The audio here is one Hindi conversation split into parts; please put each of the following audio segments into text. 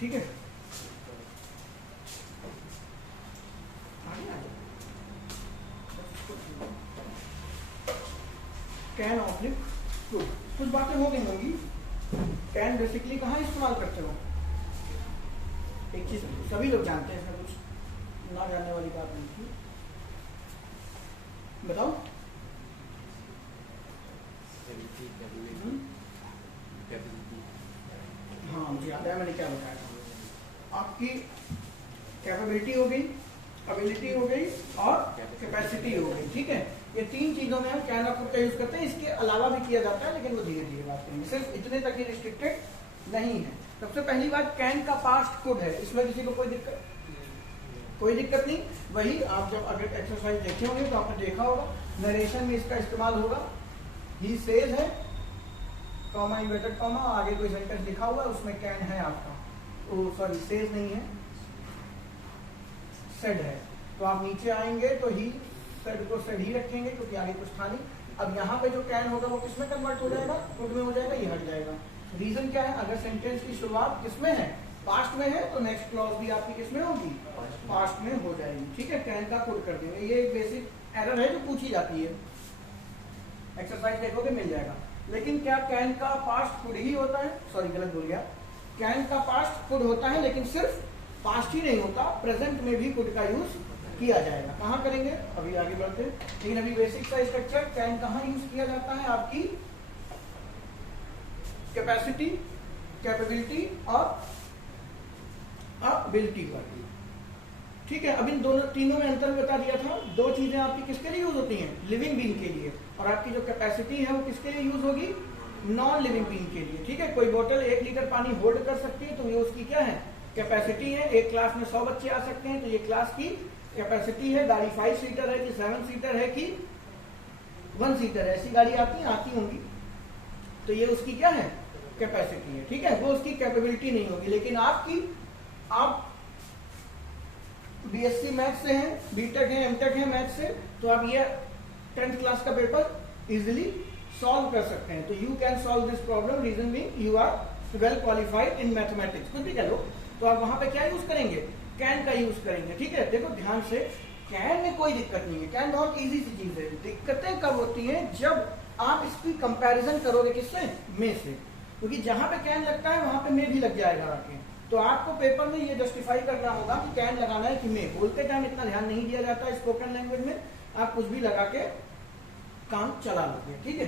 ठीक है, कैन ऑब्लिक कुड, कुछ बातें हो गई होंगी। कैन बेसिकली कहाँ इस्तेमाल करते हो? एक चीज सभी लोग जानते हैं, इसमें कुछ ना जानने वाली बात नहीं थी। बताओ। हाँ मुझे याद है मैंने क्या बताया था। आपकी कैपेबिलिटी हो गई, एबिलिटी हो गई और कैपेसिटी हो गई। ठीक है, ये तीन चीजों में हम कैन ऑफ कुड का यूज करते हैं। इसके अलावा भी किया जाता है लेकिन वो धीरे धीरे बात करेंगे, सिर्फ इतने तक ही रिस्ट्रिक्टेड नहीं है। सबसे पहली बात, कैन का पास्ट कुड है, इसमें किसी को कोई दिक्कत नहीं। वही आप जब अगर एक्सरसाइज देखे होंगे तो आपने देखा होगा, नरेशन में इसका इस्तेमाल होगा। ही सेज है, कॉमा इन्वर्टेड कॉमा, आगे कोई सेंटेंस लिखा हुआ है उसमें कैन है आपका, ओ सॉरी सेज नहीं है, सेड है। तो आप नीचे आएंगे तो ही सेड को सेड ही रखेंगे क्योंकि आगे कुछ था नहीं। अब यहाँ पे जो कैन होगा वो किसमें कन्वर्ट हो जाएगा? कुड में हो जाएगा, ये हट जाएगा। रीजन क्या है? अगर सेंटेंस की शुरुआत किसमें है? पास्ट में है, तो नेक्स्ट क्लॉज भी आपकी किसमें होगी? पास्ट में हो जाएगी। ठीक है, कैन का कुड कर देंगे। ये एक बेसिक एरर है जो पूछी जाती है, एक्सरसाइज देखोगे मिल जाएगा। लेकिन क्या कैन का पास्ट कुड ही होता है? सॉरी गलत बोल गया, कैन का पास्ट कुड होता है लेकिन सिर्फ पास्ट ही नहीं होता, प्रेजेंट में भी कुड का यूज किया जाएगा। कहाँ करेंगे? अभी आगे बढ़ते हैं। लेकिन अभी बेसिक सा स्ट्रक्चर, कैन कहाँ यूज किया जाता है? आपकी कैपेसिटी, कैपेबिलिटी और एबिलिटी पर। ठीक है, अब इन दोनों तीनों में अंतर बता दिया था। दो चीजें आपकी किसके लिए यूज होती हैं? लिविंग बीइंग के लिए। और आपकी जो कैपेसिटी है वो किसके लिए यूज होगी? नॉन लिविंग बीइंग के लिए। ठीक है, कोई बोतल 1 लीटर पानी होल्ड कर सकती है तो ये उसकी क्या है? कैपेसिटी है। एक क्लास में 100 बच्चे आ सकते हैं तो ये क्लास की कैपेसिटी है। गाड़ी 5 सीटर है कि 7 सीटर है कि 1 सीटर है, ऐसी गाड़ी आती होंगी, तो ये उसकी क्या है? कैपेसिटी है। ठीक है, वो उसकी कैपेबिलिटी नहीं होगी। लेकिन आप बीएससी मैथ्स से हैं, बीटेक है, एमटेक है मैथ्स से, तो आप ये 10th क्लास का पेपर इजिली सॉल्व कर सकते हैं। तो you can solve this problem, reason being you are well qualified in mathematics, कुछ भी कह लो। तो आप वहां पे क्या यूज करेंगे? कैन का यूज करेंगे। ठीक है, देखो ध्यान से, कैन में कोई दिक्कत नहीं है, कैन बहुत इजी सी चीज है। दिक्कतें कब होती हैं? जब आप इसकी कंपैरिजन करोगे किससे? में से, क्योंकि जहां पे कैन लगता है वहां पे में भी लग जाएगा आके। तो आपको पेपर में ये जस्टिफाई करना होगा कि कैन लगाना है कि में। बोलते टाइम इतना ध्यान नहीं दिया जाता है स्पोकन लैंग्वेज में, आप कुछ भी लगा के काम चला लोगे। ठीक है,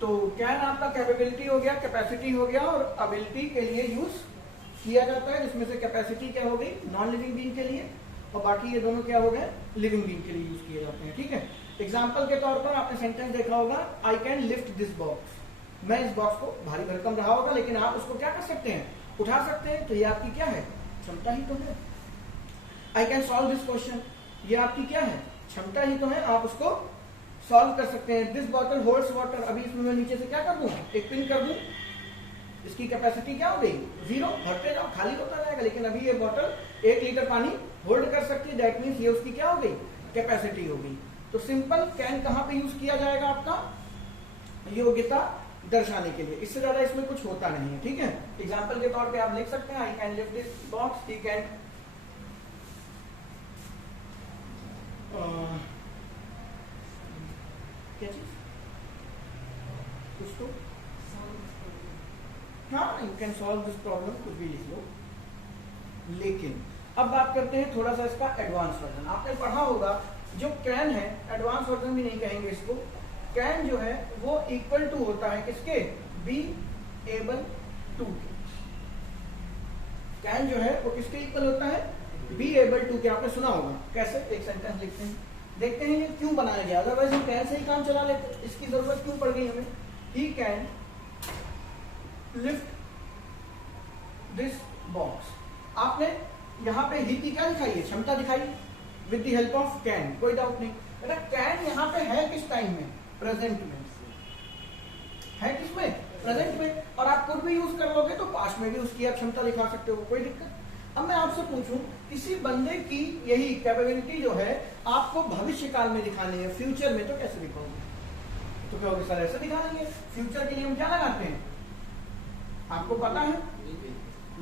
तो कैन आपका कैपेबिलिटी हो गया, कैपेसिटी हो गया और एबिलिटी के लिए यूज किया जाता है, जिसमें से कैपेसिटी क्या हो गई? नॉन लिविंग बीइंग के लिए, और बाकी ये दोनों क्या हो गए? लिविंग बीइंग के लिए यूज किए जाते हैं। ठीक है, एग्जाम्पल के तौर पर आपने सेंटेंस देखा होगा, I can lift this box. मैं इस बॉक्स को, भारी भरकम रहा होगा लेकिन आप उसको क्या कर सकते हैं? उठा सकते हैं। तो ये आपकी क्या है? क्षमता ही तो है। I can solve this question, ये आपकी क्या है? क्षमता ही तो है, आप उसको सॉल्व कर सकते हैं। दिस बॉटल होल्ड्स वाटर, अभी इसमें मैं नीचे से क्या कर दूं? एक पिन कर दूं, इसकी कैपेसिटी क्या हो गई? 0। भरते जाओ खाली होता जाएगा, लेकिन अभी ये बॉटल 1 लीटर पानी होल्ड कर सकती है, दैट मीन्स ये उसकी क्या हो गई? कैपेसिटी हो गई। तो सिंपल कैन कहां पे यूज किया जाएगा? आपका योग्यता दर्शाने के लिए, इससे ज्यादा इसमें कुछ होता नहीं है। ठीक है, एग्जाम्पल के तौर पे आप लिख सकते हैं, I can lift this box, he can क्या चीज कुछ तो, हाँ, you can solve this problem, कुछ भी लिख लो। लेकिन अब बात करते हैं थोड़ा सा इसका एडवांस वर्जन। आपने पढ़ा होगा जो कैन है, एडवांस वर्जन भी नहीं कहेंगे इसको, कैन जो है वो इक्वल टू होता है किसके? बी एबल टू के। कैन जो है वो किसके इक्वल होता है? बी एबल टू के। आपने सुना होगा। कैसे? एक सेंटेंस लिखते हैं, देखते हैं ये क्यों बनाया गया, अदरवाइज हम कैन से ही काम चला लेते, इसकी जरूरत क्यों पड़ गई हमें? He can lift this box. आपने यहाँ पे ही की क्या दिखाई है? क्षमता दिखाई, with the help of can, कोई डाउट नहीं। बेटा कैन यहाँ पे है किस टाइम में? प्रेजेंट में है। किसमें? प्रेजेंट में। और आप कुड भी यूज कर लोगे तो पास्ट में भी उसकी आप क्षमता दिखा सकते हो, कोई दिक्कत। अब मैं आपसे पूछूं, किसी बंदे की यही कैपेबिलिटी जो है आपको भविष्य काल में दिखानी है, फ्यूचर में, तो कैसे दिखाओगे? तो कहोगे सर ऐसे दिखा देंगे। फ्यूचर के लिए हम क्या लगाते हैं? आपको पता है?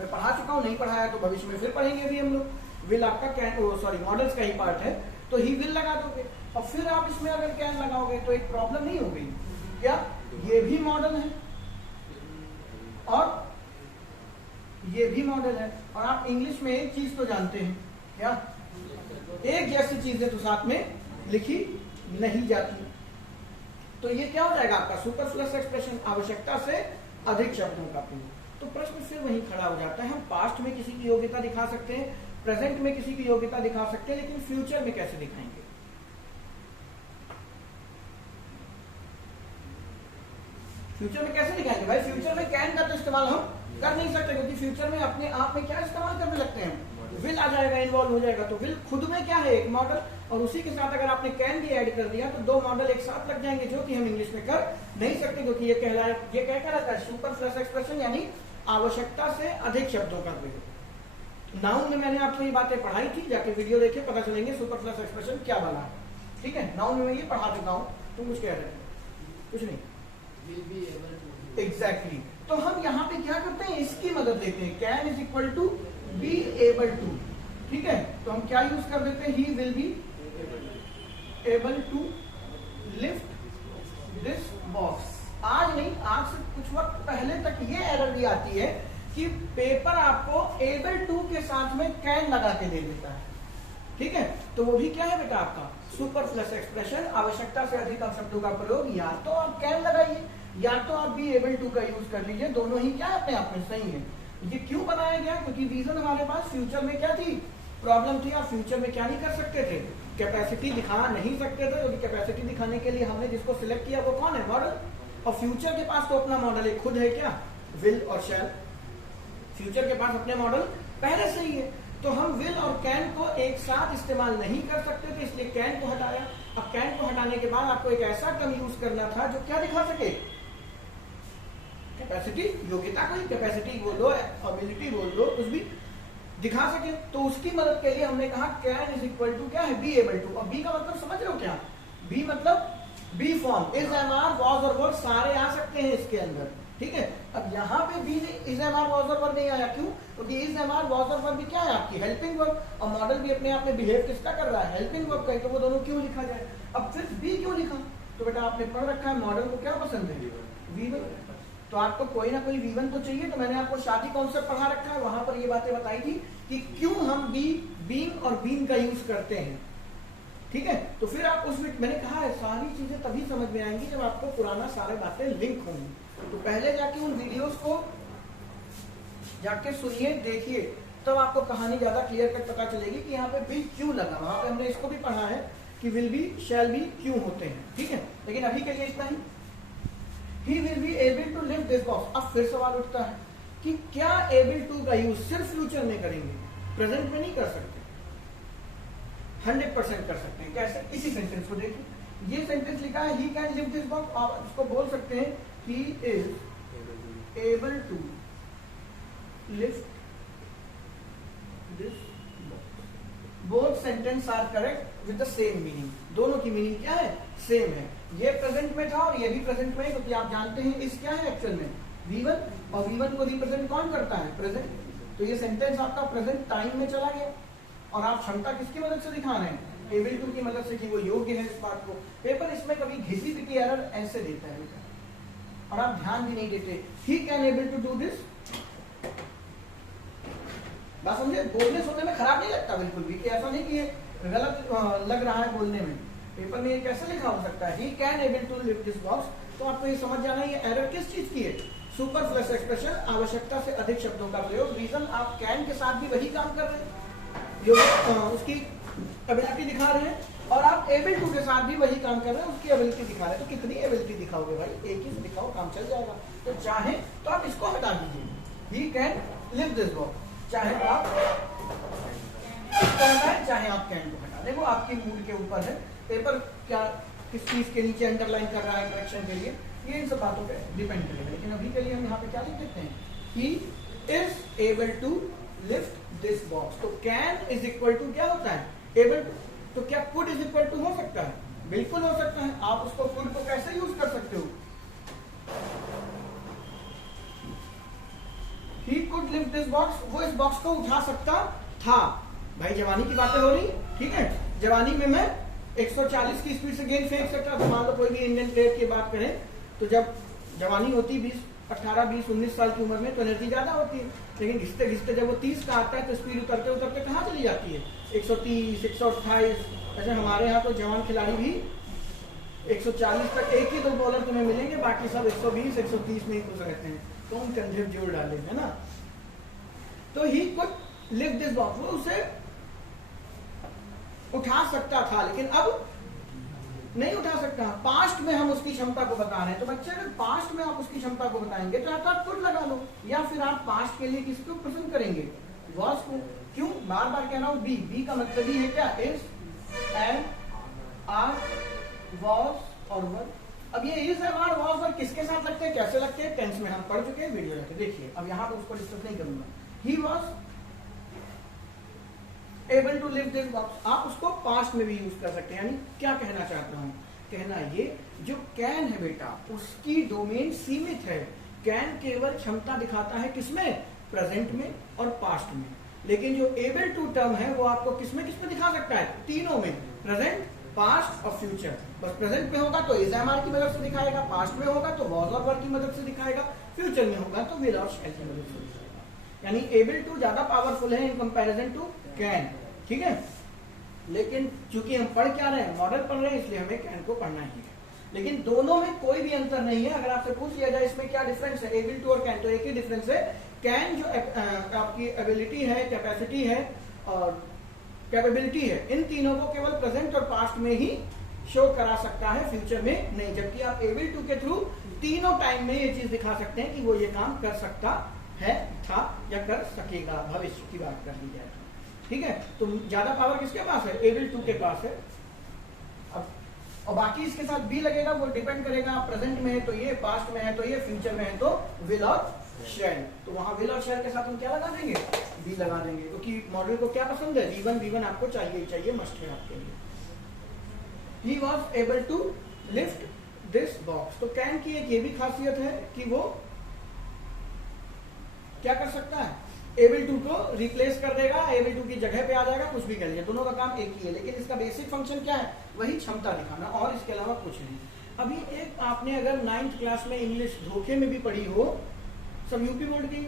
मैं पढ़ा चुका हूँ, नहीं पढ़ाया तो भविष्य में फिर पढ़ेंगे भी हम लोग। विल आपका कैन मॉडल्स का ही पार्ट है, तो ही विल लगा दोगे और फिर आप इसमें अगर कैन लगाओगे तो एक प्रॉब्लम नहीं हो गई क्या? ये भी मॉडल है और ये भी मॉडल है, और आप इंग्लिश में एक चीज तो जानते हैं क्या, एक जैसी चीजें तो साथ में लिखी नहीं जाती। तो ये क्या हो जाएगा आपका सुपरफ्लुअस एक्सप्रेशन, आवश्यकता से अधिक शब्दों का प्रयोग। तो प्रश्न फिर वहीं खड़ा हो जाता है, हम पास्ट में किसी की योग्यता दिखा सकते हैं, प्रेजेंट में किसी की योग्यता दिखा सकते हैं, लेकिन फ्यूचर में कैसे दिखाएंगे? फ्यूचर में कैसे दिखाएंगे भाई? फ्यूचर में कैन का तो इस्तेमाल हम कर नहीं सकते, क्योंकि फ्यूचर में अपने आप में क्या इस्तेमाल करने लगते हैं, विल आ जाएगा, इन्वॉल्व हो जाएगा। तो विल खुद में क्या है, एक मॉडल, और उसी के साथ अगर आपने कैन भी ऐड कर दिया तो दो मॉडल एक साथ लग जाएंगे, जो कि हम इंग्लिश में कर नहीं सकते, क्योंकि ये क्या कहलाता है सुपरफ्लुअस एक्सप्रेशन, यानी आवश्यकता से अधिक शब्दों का प्रयोग। नाउन में मैंने आपको ये बातें पढ़ाई थी, जाके वीडियो देखे पता चलेंगे सुपरफ्लुअस एक्सप्रेशन क्या बना है। ठीक है, नाउन में मैं ये पढ़ा चुका हूँ, तुम कुछ कह रहे हैं? कुछ नहीं, एग्जैक्टली तो हम यहाँ पे क्या करते हैं, इसकी मदद लेते हैं, can is equal to be able to. ठीक है, तो हम क्या यूज कर देते हैं, he will be able to lift this box. आज नहीं, आज से कुछ वक्त पहले तक ये एरर भी आती है कि पेपर आपको एबल टू के साथ में कैन लगा के दे देता है। ठीक है, तो वो भी क्या है बेटा आपका सुपरफ्लुअस एक्सप्रेशन, आवश्यकता से अधिक शब्दों का प्रयोग। या तो आप कैन लगाइए या तो आप बी एबल टू का यूज कर लीजिए, दोनों ही क्या अपने आप में सही है। ये क्यों बनाया गया, क्योंकि रीजन हमारे पास फ्यूचर में क्या थी, प्रॉब्लम थी, आप फ्यूचर में क्या नहीं कर सकते थे, कैपेसिटी दिखा नहीं सकते थे, क्योंकि कैपेसिटी दिखाने के लिए हमने जिसको सिलेक्ट किया वो कौन है, मॉडल। और फ्यूचर के पास तो अपना मॉडल एक खुद है क्या, विल और शैल। फ्यूचर के पास अपने मॉडल पहले से ही है, तो हम विल और कैन को एक साथ इस्तेमाल नहीं कर सकते थे, इसलिए कैन को हटाया। अब कैन को हटाने के बाद आपको एक ऐसा टर्म यूज करना था जो क्या दिखा सके, कैपेसिटी, योग्यता, कोई कैपेसिटी बोल लो, एबिलिटी बोल लो, कुछ भी दिखा सके। तो उसकी मदद के लिए हमने कहा कैन इज इक्वल टू क्या है, बी एबल टू। और बी का मतलब समझ रहे हो क्या, बी मतलब be form, is am are was और वर्ड सारे आ सकते हैं इसके अंदर। ठीक है, अब यहाँ पे be is am are was और वर्ड नहीं आया, क्यों? क्योंकि इज एम आर वॉज और वर्ड भी क्या है आपकी हेल्पिंग वर्ब, और मॉडल भी अपने आप में बिहेव किसका कर रहा है, हेल्पिंग वर्ब का। तो वो दोनों क्यों लिखा जाए? अब फिर बी क्यों लिखा? तो बेटा आपने पढ़ रखा है मॉडल को क्या पसंद है, V1, तो आपको कोई ना कोई V1 तो चाहिए। तो मैंने आपको शादी कॉन्सेप्ट पढ़ा रखा है, वहां पर ये बातें बताई थी कि क्यों हम बीन और बीन का यूज करते हैं। ठीक है, तो फिर आप उसमें मैंने कहा है सारी चीजें तभी समझ में आएंगी जब आपको पुराना सारे बातें लिंक होंगी। तो पहले जाके उन वीडियोस को जाके सुनिए, देखिए, तब आपको कहानी ज्यादा क्लियर कट पता चलेगी कि यहाँ पे बी क्यों लगा। वहां पे हमने इसको भी पढ़ा है कि विल बी शैल बी क्यों होते हैं। ठीक है, लेकिन अभी के लिए इतना ही। He will be able to lift this box। अब फिर सवाल उठता है कि क्या able to का यूज सिर्फ फ्यूचर में करेंगे, प्रेजेंट में नहीं कर सकते? 100% कर सकते हैं। कैसे? इसी सेंटेंस को देखिए, ये सेंटेंस लिखा है he can lift this box। आप इसको बोल सकते हैं he is able to lift this box। both sentence are correct with the same meaning। दोनों की मीनिंग क्या है, सेम है। ये प्रेजेंट में था और ये भी प्रेजेंट में है, क्योंकि आप जानते हैं इस क्या है एक्चुअल में V1, और V1 को रिप्रेजेंट कौन करता है, प्रेजेंट। तो ये सेंटेंस आपका प्रेजेंट टाइम में चला गया, और आप क्षमता किसकी मदद से दिखा रहे हैं, एबल टू की मदद से, कि वो योग्य है इस बात को। पेपर इसमें कभी घिसी पिटी एरर ऐसे देता है और आप ध्यान भी नहीं देते। He can able to do this, बात समझे? बोलने सुनने में खराब नहीं लगता बिल्कुल भी, कि ऐसा नहीं कि ये गलत लग रहा है बोलने में। पेपर में ये कैसे लिखा हो सकता है, he can able to lift this box. तो आपको ये समझ जाना है ये एरर किस चीज की है, सुपरफ्लुअस एक्सप्रेशन, आवश्यकता से अधिक शब्दों का प्रयोग। रीजन आप कैन के साथ भी वही काम कर रहे हैं, उसकी एबिलिटी दिखा रहे हैं, और आप एबल टू के साथ भी वही काम कर रहे हैं, उसकी एबिलिटी दिखा रहे हैं। तो कितनी एबिलिटी दिखाओगे भाई, एक ही दिखाओ, काम चल जाएगा। तो चाहे तो आप इसको हटा दीजिए, he can lift this box, चाहे आप इसको हटाएं, चाहे आप कैन को हटा दें, वो आपकी मूड के ऊपर है। पेपर क्या किस चीज के नीचे अंडरलाइन कर रहा है करेक्शन के लिए, ये इन सब बातों पे डिपेंड करेगा। लेकिन अभी के लिए हम यहाँ पे क्या लिख देते हैं, he is able to lift this box. तो कैन इज इक्वल टू क्या होता है, एबल टू। तो क्या कुड इज इक्वल टू हो सकता है, बिल्कुल हो सकता है। आप उसको कुड को कैसे यूज कर सकते हो, he could lift this box, वो इस बॉक्स को उठा सकता था। भाई जवानी की बातें हो रही, ठीक है, जवानी में मैं 140 की स्पीड से गेंद फेंक सकता था। मान लो कोई भी इंडियन प्लेयर की बात करें तो जब जवानी होती 18, 20, 19 साल की उम्र में तो एनर्जी ज्यादा होती है, लेकिन घिसते घिसते जब वो 30 का आता है तो स्पीड उतरते उतरते कहाँ चली जाती है, 130, 128। ऐसे हमारे यहाँ तो जवान खिलाड़ी भी 140 तक, एक ही दो बॉलर तुम्हें मिलेंगे, बाकी सब 120, 130 में ही खुश रहते हैं। कौन कंधे जोड़ डाले, है ना। तो he could lift this box, वो उसे उठा सकता था, लेकिन अब नहीं उठा सकता। पास्ट में हम उसकी क्षमता को बता रहे हैं, तो बच्चे अगर पास्ट में आप उसकी क्षमता को बताएंगे तो आप कुड लगा लो, या फिर आप पास्ट के लिए किसको पसंद करेंगे, वॉज को। क्यों बार बार कह रहा हूं, बी का मतलब ही है क्या, इज, एम, आर, वॉज और वर। अब ये इज, एम, आर, वॉज और किसके साथ लगते हैं, कैसे लगते हैं, टेंस में हम पढ़ चुके हैं, वीडियो जाके देखिए। अब यहाँ पर उसको डिस्कस नहीं करूंगा। He was able to lift this box, आप उसको पास्ट में भी यूज कर सकते हैं। यानी क्या कहना चाहता हूं, कहना ये, जो कैन है बेटा उसकी डोमेन सीमित है। कैन केवल क्षमता दिखाता है किसमें, प्रेजेंट में और पास्ट में, लेकिन जो एबल टू टर्म है वो आपको किसमें किसमें दिखा सकता है, तीनों में, प्रेजेंट, पास्ट और फ्यूचर। बस प्रेजेंट में होगा तो इज, एम, आर की मदद से दिखाएगा, पास्ट में होगा तो वॉज और वर की मदद से दिखाएगा, फ्यूचर में होगा तो विल और शैल की मदद से दिखाएगा। यानी एबल टू ज्यादा पावरफुल है इन कंपैरिजन टू कैन, ठीक है। लेकिन चूंकि हम पढ़ क्या रहे हैं, मॉडल पढ़ रहे हैं, इसलिए हमें कैन को पढ़ना ही है। लेकिन दोनों में कोई भी अंतर नहीं है। अगर आपसे पूछ लिया जाए इसमें क्या डिफरेंस है, एबल टू और कैन, तो एक ही डिफरेंस है। कैन जो आपकी एबिलिटी है, कैपेसिटी है और कैपेबिलिटी है, इन तीनों को केवल प्रेजेंट और पास्ट में ही शो करा सकता है, फ्यूचर में नहीं। जबकि आप एबल टू के थ्रू तीनों टाइम में ये चीज दिखा सकते हैं कि वो ये काम कर सकता है, था या कर सकेगा, भविष्य की बात कर ली जाए, ठीक है। तो ज्यादा पावर किसके पास है, एबल टू के पास है। अब और बाकी इसके साथ बी लगेगा, वो डिपेंड करेगा, प्रेजेंट में है तो ये, पास्ट में है तो ये, फ्यूचर में है तो विल और शैल। तो वहां विल और शैल के साथ हम क्या लगा देंगे, बी लगा देंगे, क्योंकि मॉडल को क्या पसंद है, V1 आपको चाहिए ही चाहिए, मस्ट है आपके लिए। He was able to lift this box. तो कैन की एक ये भी खासियत है कि वो क्या कर सकता है, एबल टू को रिप्लेस कर देगा, एबल टू की जगह पे आ जाएगा, कुछ भी कर लिया, दोनों का काम एक ही है। लेकिन इसका बेसिक फंक्शन क्या है, वही क्षमता दिखाना, और इसके अलावा कुछ नहीं। अभी एक आपने अगर 9th क्लास में इंग्लिश धोखे में भी पढ़ी हो, सब यूपी बोर्ड की,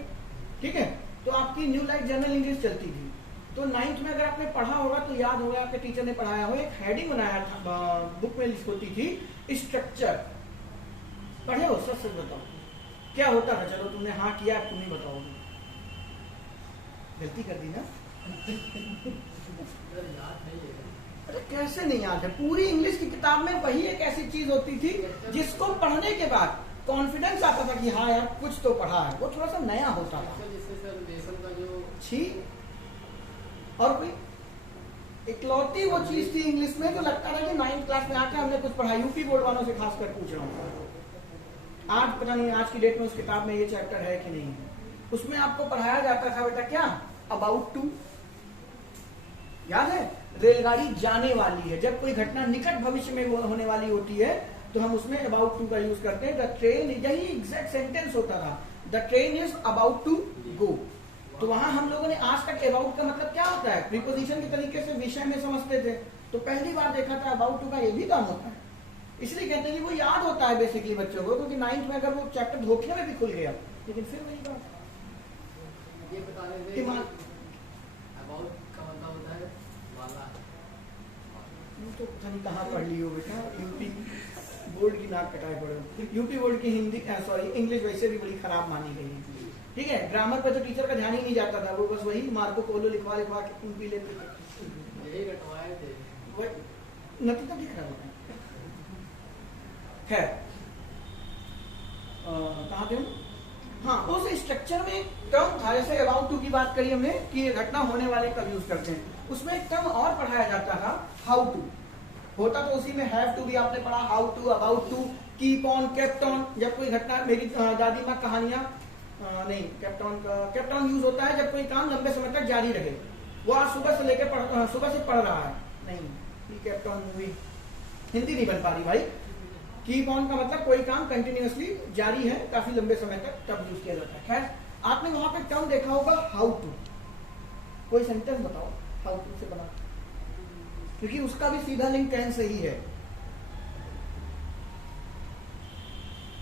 ठीक है, तो आपकी न्यू लाइफ जनरल इंग्लिश चलती थी। तो 9th में अगर आपने पढ़ा होगा तो याद होगा, आपके टीचर ने पढ़ाया हो, एक हेडिंग बनाया था, बुक में लिस्ट होती थी, स्ट्रक्चर। पढ़े हो, सच सच बताओ क्या होता था। चलो तुमने हाँ किया, तुम ही बताओगे, गलती कर दी ना। अरे कैसे नहीं याद है, पूरी इंग्लिश की किताब में वही एक ऐसी चीज होती थी जिसको पढ़ने के बाद कॉन्फिडेंस आता था कि हाँ यार कुछ तो पढ़ा है, वो थोड़ा सा नया होता था। छी, और कोई इकलौती वो चीज थी इंग्लिश में जो लगता था कि 9th क्लास में आके हमने कुछ पढ़ा। यूपी बोर्ड वालों से खास कर पूछ रहा हूँ, आज पता नहीं आज की डेट में उस किताब में ये चैप्टर है कि नहीं है। उसमें आपको पढ़ाया जाता था बेटा क्या, अबाउट टू, याद है, रेलगाड़ी जाने वाली है, जब कोई घटना निकट भविष्य में होने वाली होती है तो हम उसमें अबाउट टू का यूज करते हैं। द ट्रेन, यही एग्जैक्ट सेंटेंस होता था, the train is about to go. तो वहां हम लोगों ने आज तक अबाउट का मतलब क्या होता है, प्रीपोजिशन के तरीके से विषय में समझते थे, तो पहली बार देखा था अबाउट टू का ये भी काम होता है। इसलिए कहते हैं कि वो याद होता है बेसिकली बच्चों को, क्योंकि 9th में अगर वो चैप्टर धोखे में भी खुल गया, लेकिन फिर वही बात ये बता रहे थे अबाउट का मतलब होता है वाला। तो पता नहीं कहाँ पढ़ ली हो बेटा, यूपी बोर्ड की नाक कटाए पड़े। यूपी बोर्ड की हिंदी सॉरी इंग्लिश वैसे भी बड़ी खराब मानी गई है, ठीक है। ग्रामर पर तो टीचर का ध्यान ही नहीं जाता था, वो बस वही मार्को पोलो लिखवा लिखवा के पी लेते थे, यही रटवाए थे, नतीजा दिख रहा होता है। खैर कहाँ थे हम, हाँ, उस स्ट्रक्चर में टर्म था, जैसे अबाउट टू की बात करी हमने कि घटना होने वाले कब यूज करते हैं, उसमें एक टर्म और पढ़ाया जाता था, हाउ टू। होता तो उसी में हैव टू भी आपने पढ़ा, how to, about to, keep on, kept on. जब कोई घटना, मेरी दादी माँ कहानियां नहीं, केप्ट ऑन यूज होता है जब कोई काम लंबे समय तक जारी रहे। वो आज सुबह से लेकर सुबह से पढ़ रहा है, नहीं, केप्ट ऑन मूवी हिंदी नहीं बन पा रही भाई। कीप ऑन का मतलब कोई काम कंटिन्यूअसली जारी है काफी लंबे समय तक, तब यूज किया जाता है। खैर आपने वहां पे टर्म देखा होगा हाउ टू, कोई सेंटेंस बताओ हाउ टू से बना, क्योंकि उसका भी सीधा लिंक कैन से ही है।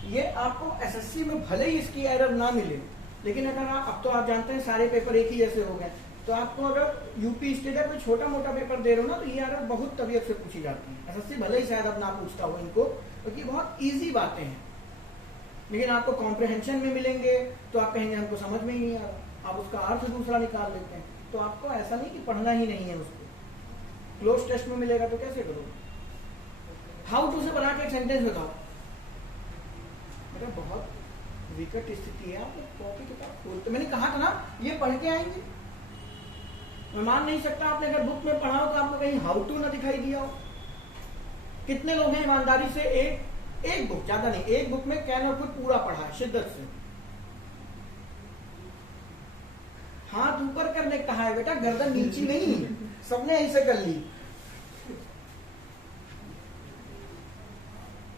ये आपको एसएससी में भले ही इसकी एरर ना मिले, लेकिन अगर आप, अब तो आप जानते हैं सारे पेपर एक ही जैसे हो गए, तो आपको अगर यूपी स्टेट या कोई छोटा मोटा पेपर दे रहे हो ना, तो ये एरर बहुत तबीयत से पूछी जाती है। एसएससी भले ही शायद अब ना पूछता हो इनको, क्योंकि बहुत ईजी बातें हैं, लेकिन आपको कॉम्प्रिहेंशन में मिलेंगे तो आप कहेंगे हमको समझ में ही नहीं आ रहा, आप उसका अर्थ दूसरा निकाल लेते हैं। तो आपको ऐसा नहीं कि पढ़ना ही नहीं है उसको, क्लोज टेस्ट में मिलेगा तो कैसे करोगे। हाउ टू से बना के एक सेंटेंस बताओ। मेरा बहुत विकट स्थिति है, आप कॉपी किताब खोलते, मैंने कहा था ना ये पढ़ के आएंगे। मैं मान नहीं सकता आपने अगर बुक में पढ़ा हो तो आपको कहीं हाउ टू ना दिखाई दिया हो। कितने लोग हैं ईमानदारी से एक बुक, ज्यादा नहीं, एक बुक में कैन और कुछ पूरा पढ़ा है शिद्दत से। हाथ ऊपर करने कहा है बेटा, गर्दन नीचे नहीं, सबने ऐसे कर ली।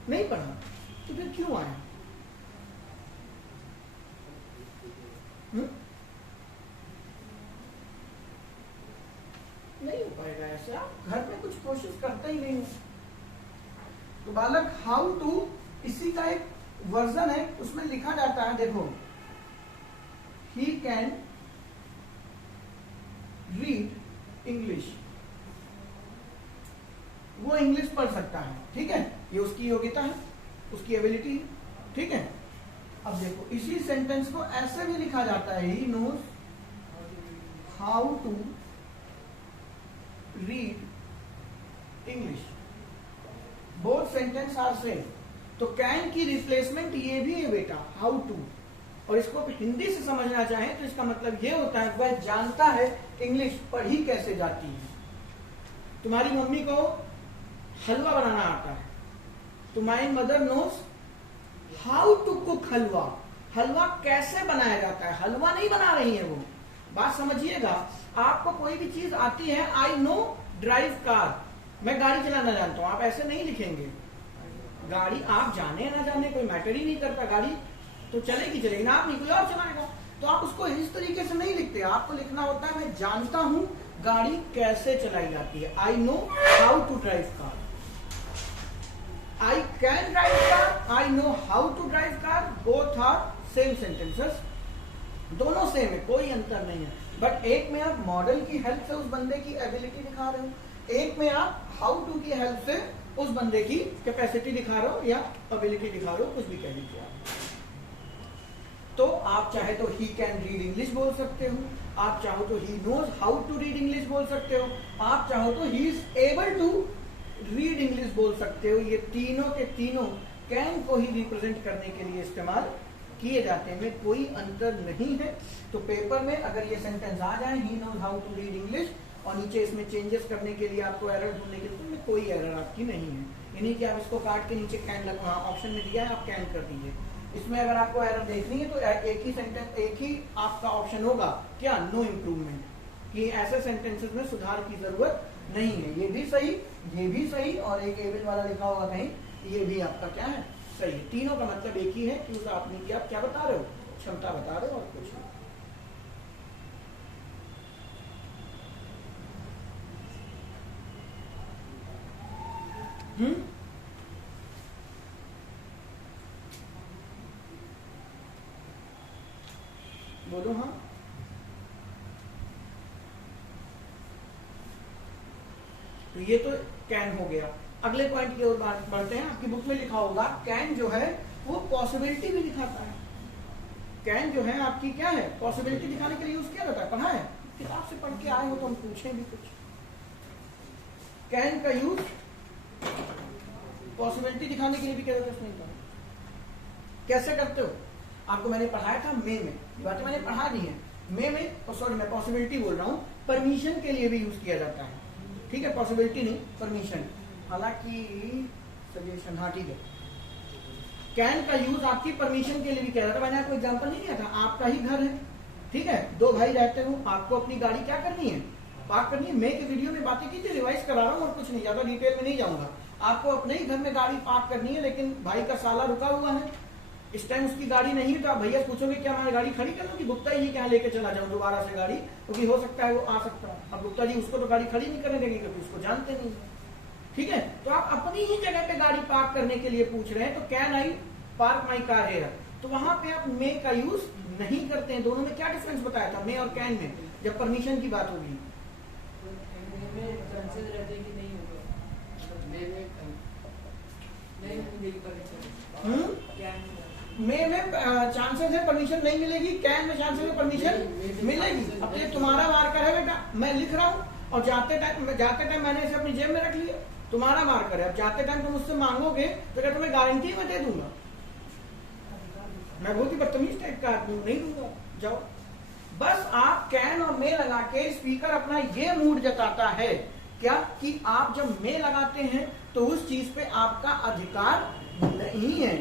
नहीं पढ़ा तो फिर क्यों आया? नहीं हो पाएगा ऐसा, घर में कुछ कोशिश करते ही नहीं। तो बालक हाउ टू इसी का एक वर्जन है, उसमें लिखा जाता है, देखो ही कैन रीड इंग्लिश, वो इंग्लिश पढ़ सकता है, ठीक है, ये उसकी योग्यता है, उसकी एबिलिटी है, ठीक है। अब देखो इसी सेंटेंस को ऐसे भी लिखा जाता है, he knows how to read English, both sentence are same. तो कैन की रिप्लेसमेंट ये भी है बेटा, हाउ टू। और इसको हिंदी से समझना चाहें तो इसका मतलब ये होता है वह जानता है इंग्लिश पढ़ी कैसे जाती है। तुम्हारी मम्मी को हलवा बनाना आता है, तो my mother knows how to cook halwa, हलवा कैसे बनाया जाता है, हलवा नहीं बना रही है वो। बात समझिएगा, आपको कोई भी चीज आती है, आई नो ड्राइव कार, मैं गाड़ी चलाना जानता हूं, आप ऐसे नहीं लिखेंगे। गाड़ी आप जाने ना जाने कोई मैटर ही नहीं करता, गाड़ी तो चलेगी चलेगी ना, आप नहीं कोई और चलाएगा। तो आप उसको इस तरीके से नहीं लिखते, आपको लिखना होता है मैं जानता हूं गाड़ी कैसे चलाई जाती है, I know how to drive car. I can drive car, I know how to drive car, both are same sentences, दोनों सेम है, कोई अंतर नहीं है। बट एक में आप मॉडल की हेल्प से उस बंदे की एबिलिटी दिखा रहे हो, एक में आप हाउ टू की हेल्प से उस बंदे की कैपेसिटी दिखा रहे हो या एबिलिटी दिखा रहे हो, कुछ भी कह लीजिए आप। तो आप चाहे तो ही कैन रीड इंग्लिश बोल सकते हो, आप चाहो तो he knows how to read English बोल सकते हो, आप चाहो तो he is able to read English बोल सकते हो। ये तीनों के तीनों कैन को ही रिप्रेजेंट करने के लिए इस्तेमाल किए जाते हैं, में कोई अंतर नहीं है। तो पेपर में अगर ये सेंटेंस आ जाए he knows how to read English और नीचे इसमें चेंजेस करने के लिए आपको एरर ढूंढने के लिए, तो कोई एरर आपकी नहीं है। यानी कि आप इसको काट के नीचे कैन लगा, ऑप्शन में दिया है आप कैन कर दीजिए। इसमें अगर आपको एरर देखनी है तो एक ही सेंटेंस, एक ही आपका ऑप्शन होगा क्या, नो इम्प्रूवमेंट, कि ऐसे सेंटेंसेस में सुधार की जरूरत नहीं है। ये भी सही, ये भी सही, और एक एबल वाला लिखा होगा कहीं, ये भी आपका क्या है, सही है। तीनों का मतलब एक ही है कि उस आपने क्या क्या बता रहे हो, क्षमता बता रहे हो और कुछ नहीं। बोलो हाँ। तो ये तो कैन हो गया। अगले पॉइंट की ओर बढ़ते हैं। आपकी बुक में लिखा होगा कैन जो है वो पॉसिबिलिटी भी दिखाता है। कैन जो है आपकी क्या है, पॉसिबिलिटी दिखाने के लिए यूज किया जाता है। पढ़ा है, किताब से पढ़ के आए हो तो हम पूछें भी कुछ। कैन का यूज पॉसिबिलिटी दिखाने के लिए भी किया जाता है, नहीं पढ़ा। कैसे करते हो, आपको मैंने पढ़ाया था मे में, ये बातें मैंने पढ़ा दी है। मे में सॉरी मैं पॉसिबिलिटी बोल रहा हूँ, परमिशन के लिए भी यूज किया जाता है, ठीक है, पॉसिबिलिटी नहीं परमिशन, हालांकि सजेशन, हाँ ठीक है। कैन का यूज आपकी परमिशन के लिए भी किया जाता है। मैंने आपको एग्जांपल नहीं दिया था, आपका ही घर है, ठीक है, दो भाई रहते हो, आपको अपनी गाड़ी क्या करनी है, पार्क करनी है। मैं के वीडियो में बातें की थी, रिवाइज करा रहा हूँ और कुछ नहीं, ज्यादा डिटेल में नहीं जाऊंगा। आपको अपने ही घर में गाड़ी पार्क करनी है, लेकिन भाई का साला रुका हुआ है, इस टाइम उसकी गाड़ी नहीं है तो आप भैया से पूछोगे क्या मैं गाड़ी खड़ी कर लूँ कि गुप्ता जी के यहाँ लेके चला जाऊँ दोबारा से गाड़ी, क्योंकि हो सकता है वो आ सकता है। अब गुप्ता जी उसको तो गाड़ी खड़ी नहीं करने देंगे क्योंकि उसको जानते नहीं। ठीक है, तो आप अपनी ही जगह पे गाड़ी पार्क करने के लिए पूछ रहे हैं, तो can I park my car here, तो वहां पे आप मे का यूज नहीं करते हैं। दोनों में क्या डिफरेंस बताया था, मे और कैन में, जब परमिशन की बात होगी। में चांसेस है परमिशन नहीं मिलेगी, कैन में चांसेस है परमिशन मिलेगी। अब ये तुम्हारा मार्कर है बेटा, मैं लिख रहा हूँ और जाते टाइम मैंने इसे अपनी जेब में रख लिया, तुम्हारा मार्कर है। अब जाते टाइम तुम मुझसे मांगोगे तो क्या तुम्हें गारंटी मैं दे दूंगा? मैं बहुत ही बदतमीज टाइप का आदमी नहीं दूंगा, जाओ। बस आप कैन और मे लगा के स्पीकर अपना ये मूड जताता है क्या कि आप जब मे लगाते हैं तो उस चीज पे आपका अधिकार नहीं है,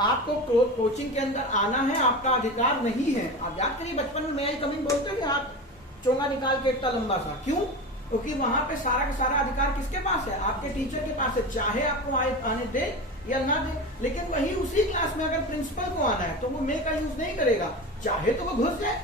आपको कोचिंग के अंदर आना है, आपका अधिकार नहीं है। आप याद करिए बचपन में मैं कमिंग बोलते हैं हाथ चोंगा निकाल के इतना लंबा सा, क्यों? क्योंकि वहां पे सारा का सारा अधिकार किसके पास है? आपके टीचर के पास है, चाहे आपको आने दे या ना दे। लेकिन वही उसी क्लास में अगर प्रिंसिपल को आना है तो वो मे का यूज नहीं करेगा, चाहे तो वो घुस जाए,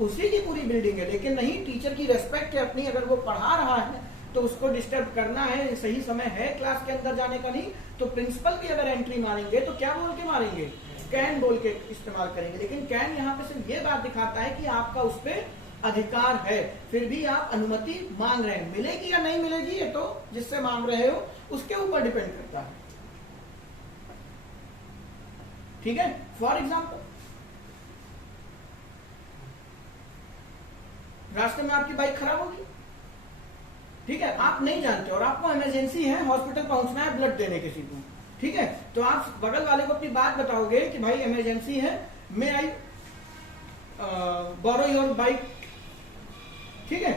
उसी की पूरी बिल्डिंग है। लेकिन नहीं, टीचर की रेस्पेक्ट है अपनी, अगर वो पढ़ा रहा है तो उसको डिस्टर्ब करना है, सही समय है क्लास के अंदर जाने का नहीं। तो प्रिंसिपल की अगर एंट्री मारेंगे तो क्या बोल के मारेंगे? कैन बोल के इस्तेमाल करेंगे। लेकिन कैन यहाँ पे सिर्फ ये बात दिखाता है कि आपका उस पर अधिकार है, फिर भी आप अनुमति मांग रहे हैं। मिलेगी या नहीं मिलेगी ये तो जिससे मांग रहे हो उसके ऊपर डिपेंड करता है। ठीक है, फॉर एग्जाम्पल रास्ते में आपकी बाइक खराब होगी, ठीक है, आप नहीं जानते और आपको इमरजेंसी है, हॉस्पिटल पहुंचना है ब्लड देने किसी को, ठीक है, तो आप बगल वाले को अपनी बात बताओगे कि भाई इमरजेंसी है, मे आई बोरो योर बाइक, ठीक है,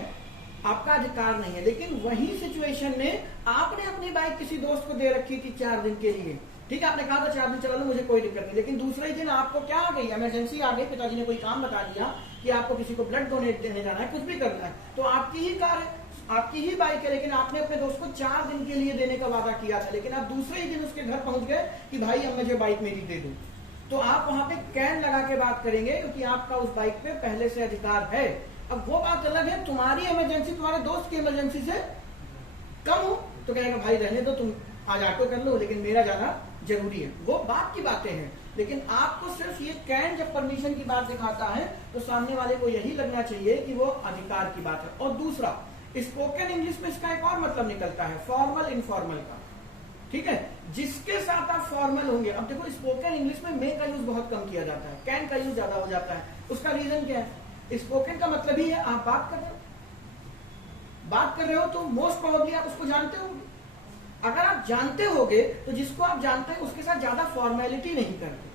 आपका अधिकार नहीं है। लेकिन वही सिचुएशन में आपने अपनी बाइक किसी दोस्त को दे रखी थी 4 दिन के लिए, ठीक है, आपने कहा था 4 दिन चला लो मुझे कोई दिक्कत नहीं। लेकिन दूसरे दिन आपको क्या आ गई, इमरजेंसी आ गई, पिताजी ने कोई काम बता दिया कि आपको किसी को ब्लड डोनेट देने जाना है, कुछ भी करना है, तो आपकी ही कार है, आपकी ही बाइक है, लेकिन आपने अपने दोस्त को 4 दिन के लिए देने का वादा किया था, लेकिन आप दूसरे ही दिन उसके घर पहुंच गए कि भाई अब मुझे बाइक मेरी दे दो, तो आप वहां पे कैन लगा के बात करेंगे क्योंकि आपका उस बाइक पे पहले से अधिकार है। अब वो बात अलग है, तुम्हारी इमरजेंसी तुम्हारे दोस्त की इमरजेंसी से कम हो तो कहेगा भाई रहने दो, तुम आज ऑटो कर लो, लेकिन मेरा जाना जरूरी है। वो बात की बातें हैं, लेकिन आपको सिर्फ ये कैन जब परमिशन की बात दिखाता है तो सामने वाले को यही लगना चाहिए कि वो अधिकार की बात है। और दूसरा, स्पोकन इंग्लिश में इसका एक और मतलब निकलता है, फॉर्मल इनफॉर्मल का, ठीक है, जिसके साथ आप फॉर्मल होंगे। अब देखो स्पोकन इंग्लिश में मे का यूज बहुत कम किया जाता है, कैन का यूज ज्यादा हो जाता है। उसका रीजन क्या है? स्पोकन का मतलब ही है आप बात कर रहे हो तो मोस्ट प्रोबेबली आप उसको जानते होंगे। अगर आप जानते होगे तो जिसको आप जानते हैं उसके साथ ज्यादा फॉर्मेलिटी नहीं करते।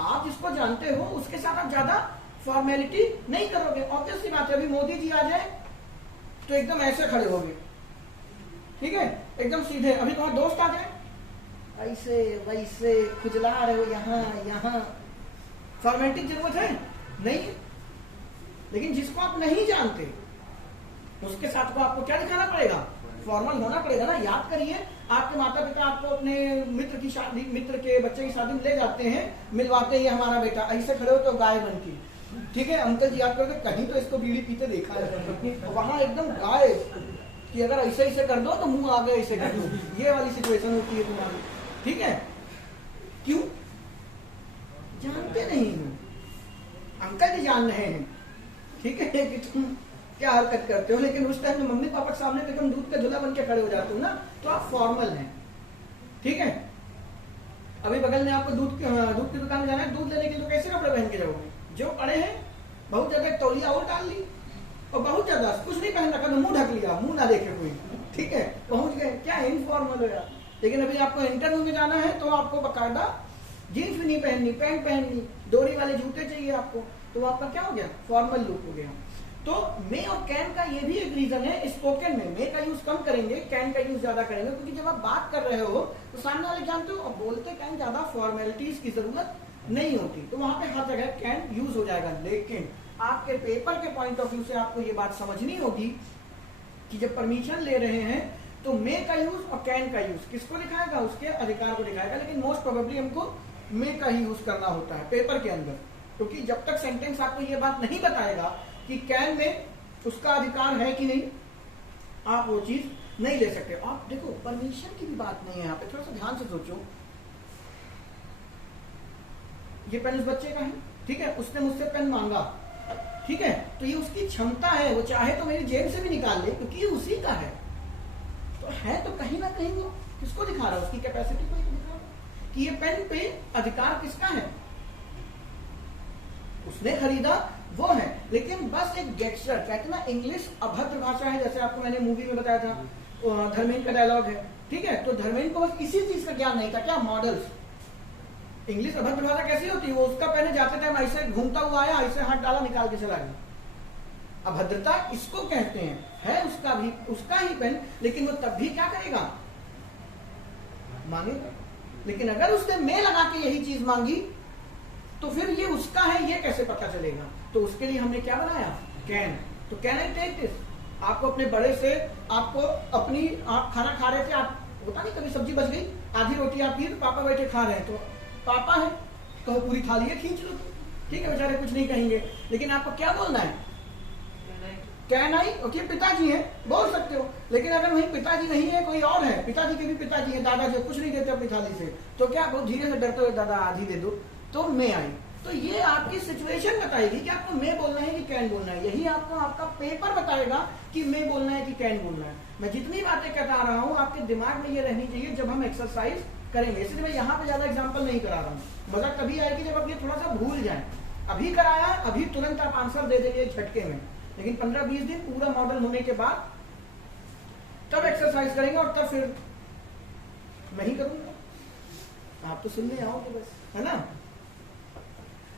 आप जिसको जानते हो उसके साथ आप ज्यादा फॉर्मेलिटी नहीं करोगे। ऑब्वियस सी बात है, अभी मोदी जी आ जाए तो एकदम ऐसे खड़े होंगे, ठीक है, एकदम सीधे। अभी तुम्हारा दोस्त आ जाए ऐसे वैसे खुजला रहे हो, यहाँ यहाँ, फॉर्मेलिटी की जरूरत है नहीं है। लेकिन जिसको आप नहीं जानते उसके साथ को आपको क्या दिखाना पड़ेगा? फॉर्मल होना पड़ेगा ना। याद करिए, आपके माता पिता आपको अपने मित्र की शादी, मित्र के बच्चे की शादी में ले जाते हैं, मिलवाते हैं हमारा बेटा, ऐसे खड़े हो तो गाय बन की, ठीक है, अंकल जी याद करके कहीं तो इसको बीड़ी पीते देखा है, वहां एकदम गाय कि अगर ऐसे ऐसे कर दो तो मुंह आगे ऐसे कर दो, ये वाली सिचुएशन होती है तुम्हारी, ठीक है। क्यों? जानते नहीं हो, अंकल जी जान रहे हैं, ठीक है, कि तुम क्या हरकत करते हो। लेकिन उस टाइम में मम्मी पापा के सामने एकदम दूध का झूला बन के खड़े हो जाते हो ना, तो आप फॉर्मल हैं, ठीक है। अभी बगल में आपको दूध की दुकान में जाना है, दूध लेने के लिए तो कैसे कपड़े पहन के जाओगे? जो पड़े हैं, बहुत ज्यादा तौलिया और डाल ली और बहुत ज्यादा कुछ नहीं पहन रखा, मुंह ढक लिया, मुंह ना देखे कोई, ठीक है, पहुंच गए, क्या इनफॉर्मल हो यार। लेकिन अभी आपको इंटरव्यू में जाना है तो आपको बकायदा जीन्स भी नहीं पहननी, पैंट पहननी, डोरी वाले जूते चाहिए आपको, तो आपका क्या हो गया? फॉर्मल लुक हो गया। तो मे और कैन का ये भी एक रीजन है, स्पोकन में मे का यूज कम करेंगे, कैन का यूज ज्यादा करेंगे, क्योंकि जब आप बात कर रहे हो तो सामने वाले जानते हो, और बोलते कैन ज्यादा फॉर्मेलिटीज की जरूरत नहीं होती, तो वहां पे हर जगह कैन यूज हो जाएगा। लेकिन आपके पेपर के पॉइंट ऑफ व्यू से आपको ये बात समझनी होगी कि जब परमिशन ले रहे हैं तो मे का यूज और कैन का यूज किसको दिखाएगा? उसके अधिकार को दिखाएगा, लेकिन मोस्ट प्रोबेबली हमको मे का ही यूज करना होता है पेपर के अंदर, क्योंकि जब तक सेंटेंस आपको ये बात नहीं बताएगा कि कैन में उसका अधिकार है कि नहीं, आप वो चीज नहीं ले सकते। आप देखो परमिशन की भी बात नहीं है यहाँ पे, थोड़ा सा ध्यान से सोचो। ये पेन उस बच्चे का है, ठीक है, उसने मुझसे पेन मांगा, ठीक है, तो ये उसकी क्षमता है, वो चाहे तो मेरी जेब से भी निकाल ले क्योंकि ये उसी का है। तो है तो कहीं ना कहीं वो किसको दिखा रहा है? उसकी कैपेसिटी को दिखा रहा है कि ये पेन पे अधिकार किसका है, उसने खरीदा वो है। लेकिन बस एक गेस्चर, कहते ना इंग्लिश अभद्र भाषा है, जैसे आपको मैंने मूवी में बताया था, धर्मेंद्र का डायलॉग है, ठीक है, तो धर्मेंद्र को बस इसी चीज का ज्ञान नहीं था, क्या मॉडल्स। इंग्लिश अभद्र भाषा कैसी होती है? वो उसका पहले जाते टाइम ऐसे घूमता हुआ आया, ऐसे हाथ डाला, निकाल के चला गया। अभद्रता इसको कहते हैं, है उसका भी, उसका ही पेन, लेकिन वो तब भी क्या करेगा? मांगेगा। लेकिन अगर उसने मैं लगा के यही चीज मांगी तो फिर ये उसका है, ये कैसे पता चलेगा? तो उसके लिए हमने क्या बनाया? कैन। तो कैन आई टेक दिस? आपको अपने बड़े से, आपको अपनी, आप खाना खा रहे थे, आप होता नहीं कभी सब्जी बच गई, आधी रोटी आप की, तो पापा बैठे खा रहे हैं, तो पापा है कहो पूरी थाली है, खींच लो, ठीक है, बेचारे कुछ नहीं कहेंगे, लेकिन आपको क्या बोलना है? Can I. ओके, पिताजी है, बोल सकते हो, लेकिन अगर वही पिताजी नहीं है, कोई और है, पिताजी के भी पिताजी है, दादाजी कुछ नहीं देते अपनी थाली से, तो क्या बहुत धीरे से डरते हुए दादा आधी दे दो, तो मैं आई। तो ये आपकी सिचुएशन बताएगी कि आपको मैं बोलना है कि कैन बोलना है। यही आपको आपका पेपर बताएगा कि मैं बोलना है कि कैन बोलना है। मैं जितनी बातें कहता रहा हूं आपके दिमाग में ये रहनी चाहिए जब हम एक्सरसाइज करेंगे, इसलिए मैं यहाँ पे ज्यादा एग्जाम्पल नहीं करा रहा हूँ। मजा तभी आएगी जब आप ये थोड़ा सा भूल जाए। अभी कराया, अभी तुरंत आप आंसर दे देंगे झटके में, लेकिन 15-20 दिन पूरा मॉडल होने के बाद तब एक्सरसाइज करेंगे, और तब फिर मैं ही करूंगा, आप तो सुनने आओगे बस, है ना।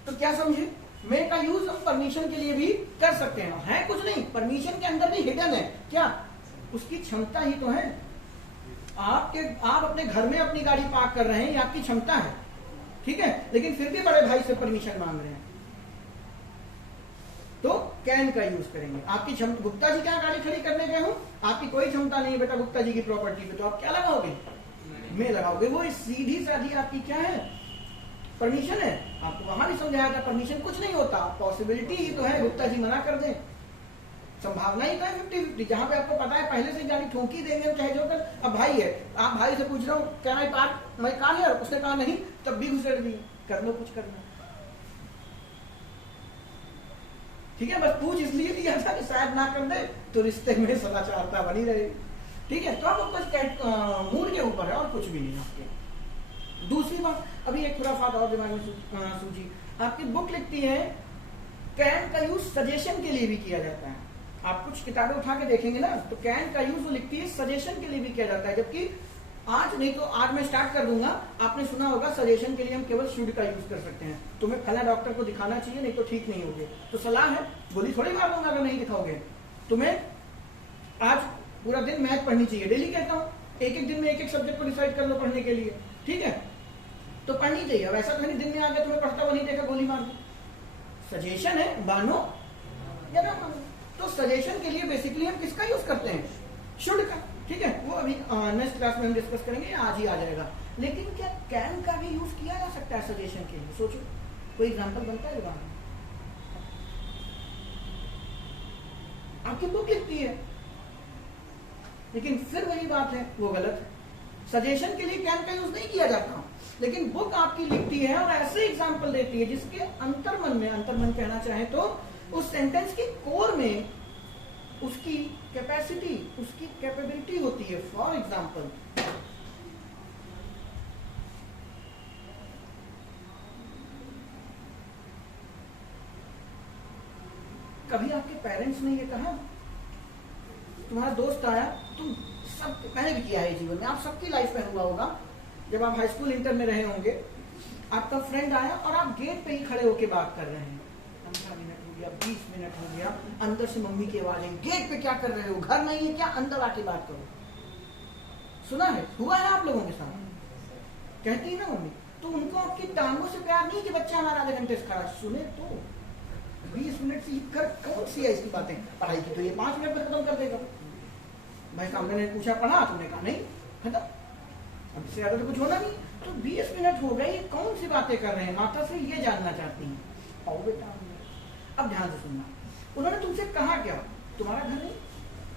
तो क्या समझे? मैं का यूज हम परमिशन के लिए भी कर सकते हैं। है कुछ नहीं, परमिशन के अंदर भी हिडन है क्या? उसकी क्षमता ही तो है। आप अपने घर में अपनी गाड़ी पार्क कर रहे हैं, ये आपकी क्षमता है, ठीक है, लेकिन फिर भी बड़े भाई से परमिशन मांग रहे हैं, तो कैन का यूज करेंगे। आपकी क्षमता, गुप्ता जी क्या गाड़ी खड़ी करने गए हो, आपकी कोई क्षमता नहीं है बेटा गुप्ता जी की प्रॉपर्टी पे, तो आप क्या लगाओगे? मैं लगाओगे। वो सीधी साधी आपकी क्या है? परमिशन है। आपको वहां भी समझाया था परमिशन कुछ नहीं होता, पॉसिबिलिटी ही तो है, गुप्ता जी मना कर दें, संभावना ही तो है 50-50, जहां पे आपको पता है पहले से गाड़ी ठोकी देंगे चाहे जो कर। अब भाई है, आप भाई से पूछ रहा हूँ क्या मैं पार्क, मैं कहा नहीं, उसने कहा नहीं, तब भी घुसेड़ दिए, कर लो कुछ करना, ठीक है, बस पूछ इसलिए लिया था कि शायद ना कर दे तो रिश्ते में सदाचारता बनी रहेगी, ठीक है। तो आप कुछ मूड के ऊपर है और कुछ भी नहीं आपके। दूसरी बात, अभी एक खुराफात और दिमाग में सूझी, आपकी बुक लिखती है कैन का यूज सजेशन के लिए भी किया जाता है। आप कुछ किताबें उठा के देखेंगे ना, तो कैन का यूज वो लिखती है सजेशन के लिए भी किया जाता है, जबकि आज नहीं तो आज मैं स्टार्ट कर दूंगा, आपने सुना होगा सजेशन के लिए हम केवल शुड का यूज कर सकते हैं। तुम्हें फला डॉक्टर को दिखाना चाहिए, नहीं तो ठीक नहीं होगे, तो सलाह है, गोली थोड़ी मार दूंगा अगर नहीं दिखाओगे। तुम्हें आज पूरा दिन मैथ पढ़नी चाहिए, डेली कहता हूँ, एक दिन में एक सब्जेक्ट को डिसाइड कर लो पढ़ने के लिए, ठीक है, तो पढ़नी चाहिए। वैसा तो दिन में आ गया तुम्हें पढ़ता हुआ नहीं देखा, गोली मार दी। सजेशन है, मानो या ना मानो। तो सजेशन के लिए बेसिकली हम किसका यूज करते हैं? शुड का, ठीक है, वो अभी नेक्स्ट क्लास में हम डिस्कस करेंगे, आज ही आ जाएगा। लेकिन क्या कैन का भी यूज किया जा सकता है सजेशन के लिए? सोचो, कोई एग्जांपल बनता है? आपकी बुक लिखती है, लेकिन फिर वही बात है, वो गलत है। सजेशन के लिए कैन का यूज नहीं किया जाता, लेकिन बुक आपकी लिखती है और ऐसे एग्जाम्पल देती है जिसके अंतर्मन में, अंतर्मन कहना चाहे तो उस सेंटेंस की कोर में उसकी कैपेसिटी, उसकी कैपेबिलिटी होती है। फॉर एग्जाम्पल, कभी आपके पेरेंट्स ने ये कहा, तुम्हारा दोस्त आया, तुम सब, मैंने भी किया है जीवन में, आप सबकी लाइफ में हुआ होगा, जब आप हाई स्कूल इंटर में रहे होंगे, आपका फ्रेंड आया और आप गेट पे ही खड़े होके बात कर रहे हैं, 15 मिनट हो गया, 20 मिनट हो गया, अंदर से मम्मी की आवाजें, गेट पे क्या कर रहे हो, घर नहीं है क्या, अंदर आके बात करो। सुना है, हुआ है आप लोगों के साथ? कहती है ना मम्मी, तो उनको आपकी टांगों से प्यार नहीं कि बच्चा हमारा आधे घंटे से खड़ा, सुने तो 20 मिनट से कर कौन सी है इसकी बातें, पढ़ाई की तो ये 5 मिनट में खत्म कर देगा। भाई सामने ने पूछा पढ़ा, तुमने कहा नहीं, खत्म, अब इससे ज्यादा तो कुछ होना नहीं। तो 20 मिनट हो गए, ये कौन सी बातें कर रहे हैं, माता से ये जानना चाहती हैं। आओ बेटा, अब ध्यान से सुनना, उन्होंने तुमसे कहा क्या, तुम्हारा घर नहीं,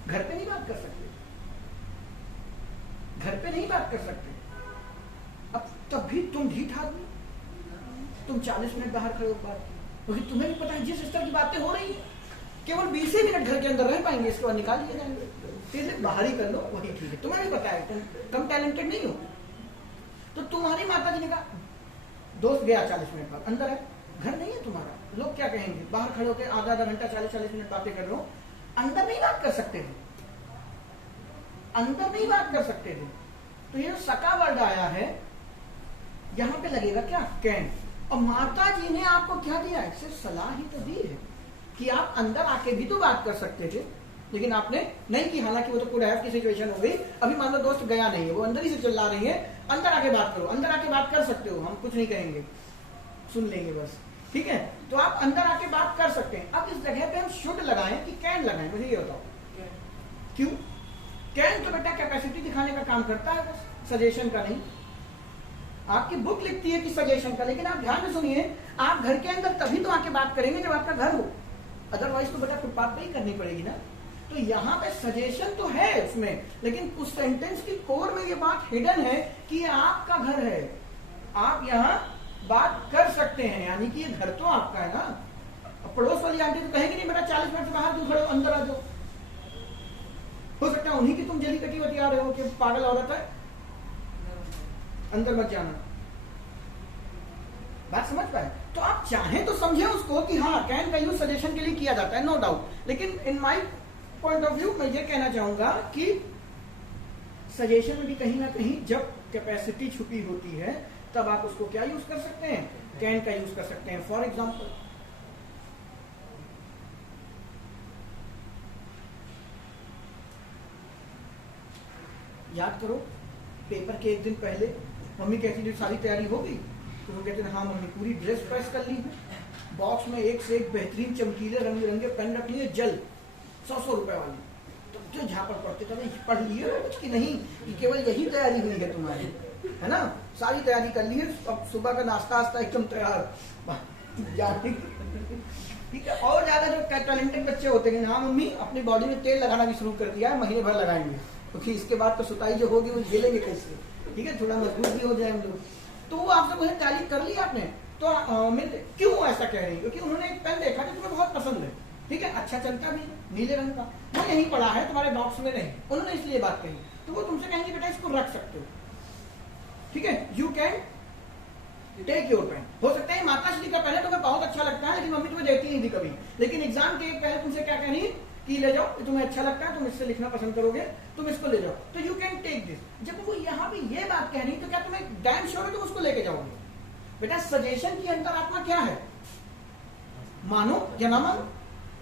घर पे नहीं बात कर सकते, घर पे नहीं बात कर सकते। अब तब भी तुम ढीठ आदमी, तुम 40 मिनट बाहर खड़े हो बात की, क्योंकि तुम्हें भी पता है जिस स्तर की बातें हो रही है केवल 20 ही मिनट घर के अंदर रह पाएंगे, इसके बाद निकाल दिए जाएंगे, फिर बाहर ही कर लो, वही ठीक है। तुम्हें भी पता है तुम कम टैलेंटेड नहीं हो। तो तुम्हारी माता जी ने कहा, दोस्त गया 40 मिनट बाद, अंदर है, घर नहीं है तुम्हारा, लोग क्या कहेंगे, बाहर खड़े होकर आधा आधा घंटा 40-40 मिनट बातें कर रहे हो, अंदर नहीं बात कर सकते थे, अंदर नहीं बात कर सकते थे। तो ये सका वर्ड आया है, यहां पे लगेगा क्या, कैन। और माता जी ने आपको क्या दिया है, सिर्फ सलाह ही तो दी है कि आप अंदर आके भी तो बात कर सकते थे, लेकिन आपने नहीं की। हालांकि वो तो कुड हैव की सिचुएशन हो गई, अभी मान लो दोस्त गया नहीं है, वो अंदर ही से चिल्ला रही है, अंदर आके बात करो, अंदर आके बात कर सकते हो, हम कुछ नहीं कहेंगे, सुन लेंगे बस, ठीक है। तो आप अंदर आके बात कर सकते हैं। अब इस जगह पे हम शुड लगाएं कि कैन लगाएं, मुझे ये बताओ क्यों। कैन तो बेटा कैपेसिटी दिखाने का काम करता है, बस सजेशन का नहीं। आपकी बुक लिखती है कि सजेशन का, लेकिन आप ध्यान से सुनिए, आप घर के अंदर तभी तो आके बात करेंगे जब आपका घर हो, अदरवाइज तो बेटा फुटपाथ पे ही करनी पड़ेगी ना। तो यहाँ पे सजेशन तो है उसमें, लेकिन उस सेंटेंस की कोर में ये बात हिडन है कि आपका घर है, आप यहाँ बात कर सकते हैं, यानी कि ये घर तो आपका है ना। पड़ोस वाली आंटी तो कहेगी नहीं बेटा 40 मिनट से बाहर क्यों खड़े हो, अंदर आ जाओ। हो सकता है उन्हीं की तुम जली कटी होती आ रहे हो कि पागल औरत है, अंदर मत जाना। बात समझ पाए? तो आप चाहें तो समझे उसको कि हाँ कैन का यूज सजेशन के लिए किया जाता है, नो डाउट, लेकिन in my point of view मैं ये कहना चाहूंगा कि सजेशन में भी कहीं ना कहीं जब कैपेसिटी छुपी होती है तब आप उसको क्या यूज कर सकते हैं, कैन का यूज कर सकते हैं। फॉर एग्जाम्पल, याद करो पेपर के एक दिन पहले मम्मी कहती थी सारी तैयारी हो गई, तो वो कहते थे हाँ मम्मी पूरी ड्रेस प्रेस कर ली है, बॉक्स में एक से एक बेहतरीन चमकीले रंग बिरंगे पेन रख लिए, जल 100-100 रुपए वाली। तो जो झापड़ पड़ते थे पढ़ लिए कुछ की नहीं कि केवल यही तैयारी हुई है तुम्हारी, है ना, सारी तैयारी कर ली है, अब सुबह का नाश्ता वास्ता एकदम तैयार, ठीक है। और ज्यादा जो टैलेंटेड बच्चे होते हैं, हाँ मम्मी अपनी बॉडी में तेल लगाना भी शुरू कर दिया है, महीने भर लगाएंगे, क्योंकि इसके बाद तो सुताई जो होगी वो झेलेंगे कैसे, ठीक है, थोड़ा मजबूत भी हो जाए हम लोग। तो वो आपसे मुझे टैली कर लिया आपने, तो मैं क्यों ऐसा कह रही हूँ, क्योंकि उन्होंने एक पेन देखा जो तुम्हें बहुत पसंद है, ठीक है, अच्छा चलता भी नीले रंग का, वो यहीं पड़ा है तुम्हारे बॉक्स में नहीं, उन्होंने इसलिए बात कही, तो वो तुमसे कहेंगे बेटा इसको रख सकते हो, ठीक है, you can take your pen. हो सकता है माता श्री का पेन है तुम्हें बहुत अच्छा लगता है, लेकिन मम्मी तुम्हें देती नहीं थी कभी, लेकिन एग्जाम के एक पहले तुमसे क्या कहनी कि ले जाओ, तुम्हें अच्छा लगता है, तुम इससे लिखना पसंद करोगे, तुम इसको ले जाओ, तो यू कैन टेक दिस। जब वो यहाँ भी ये बात कह रही तो क्या तुम्हें डैम श्योर है तुम उसको लेके जाओगे? बेटा सजेशन की अंतरात्मा क्या है, मानो या ना मानो,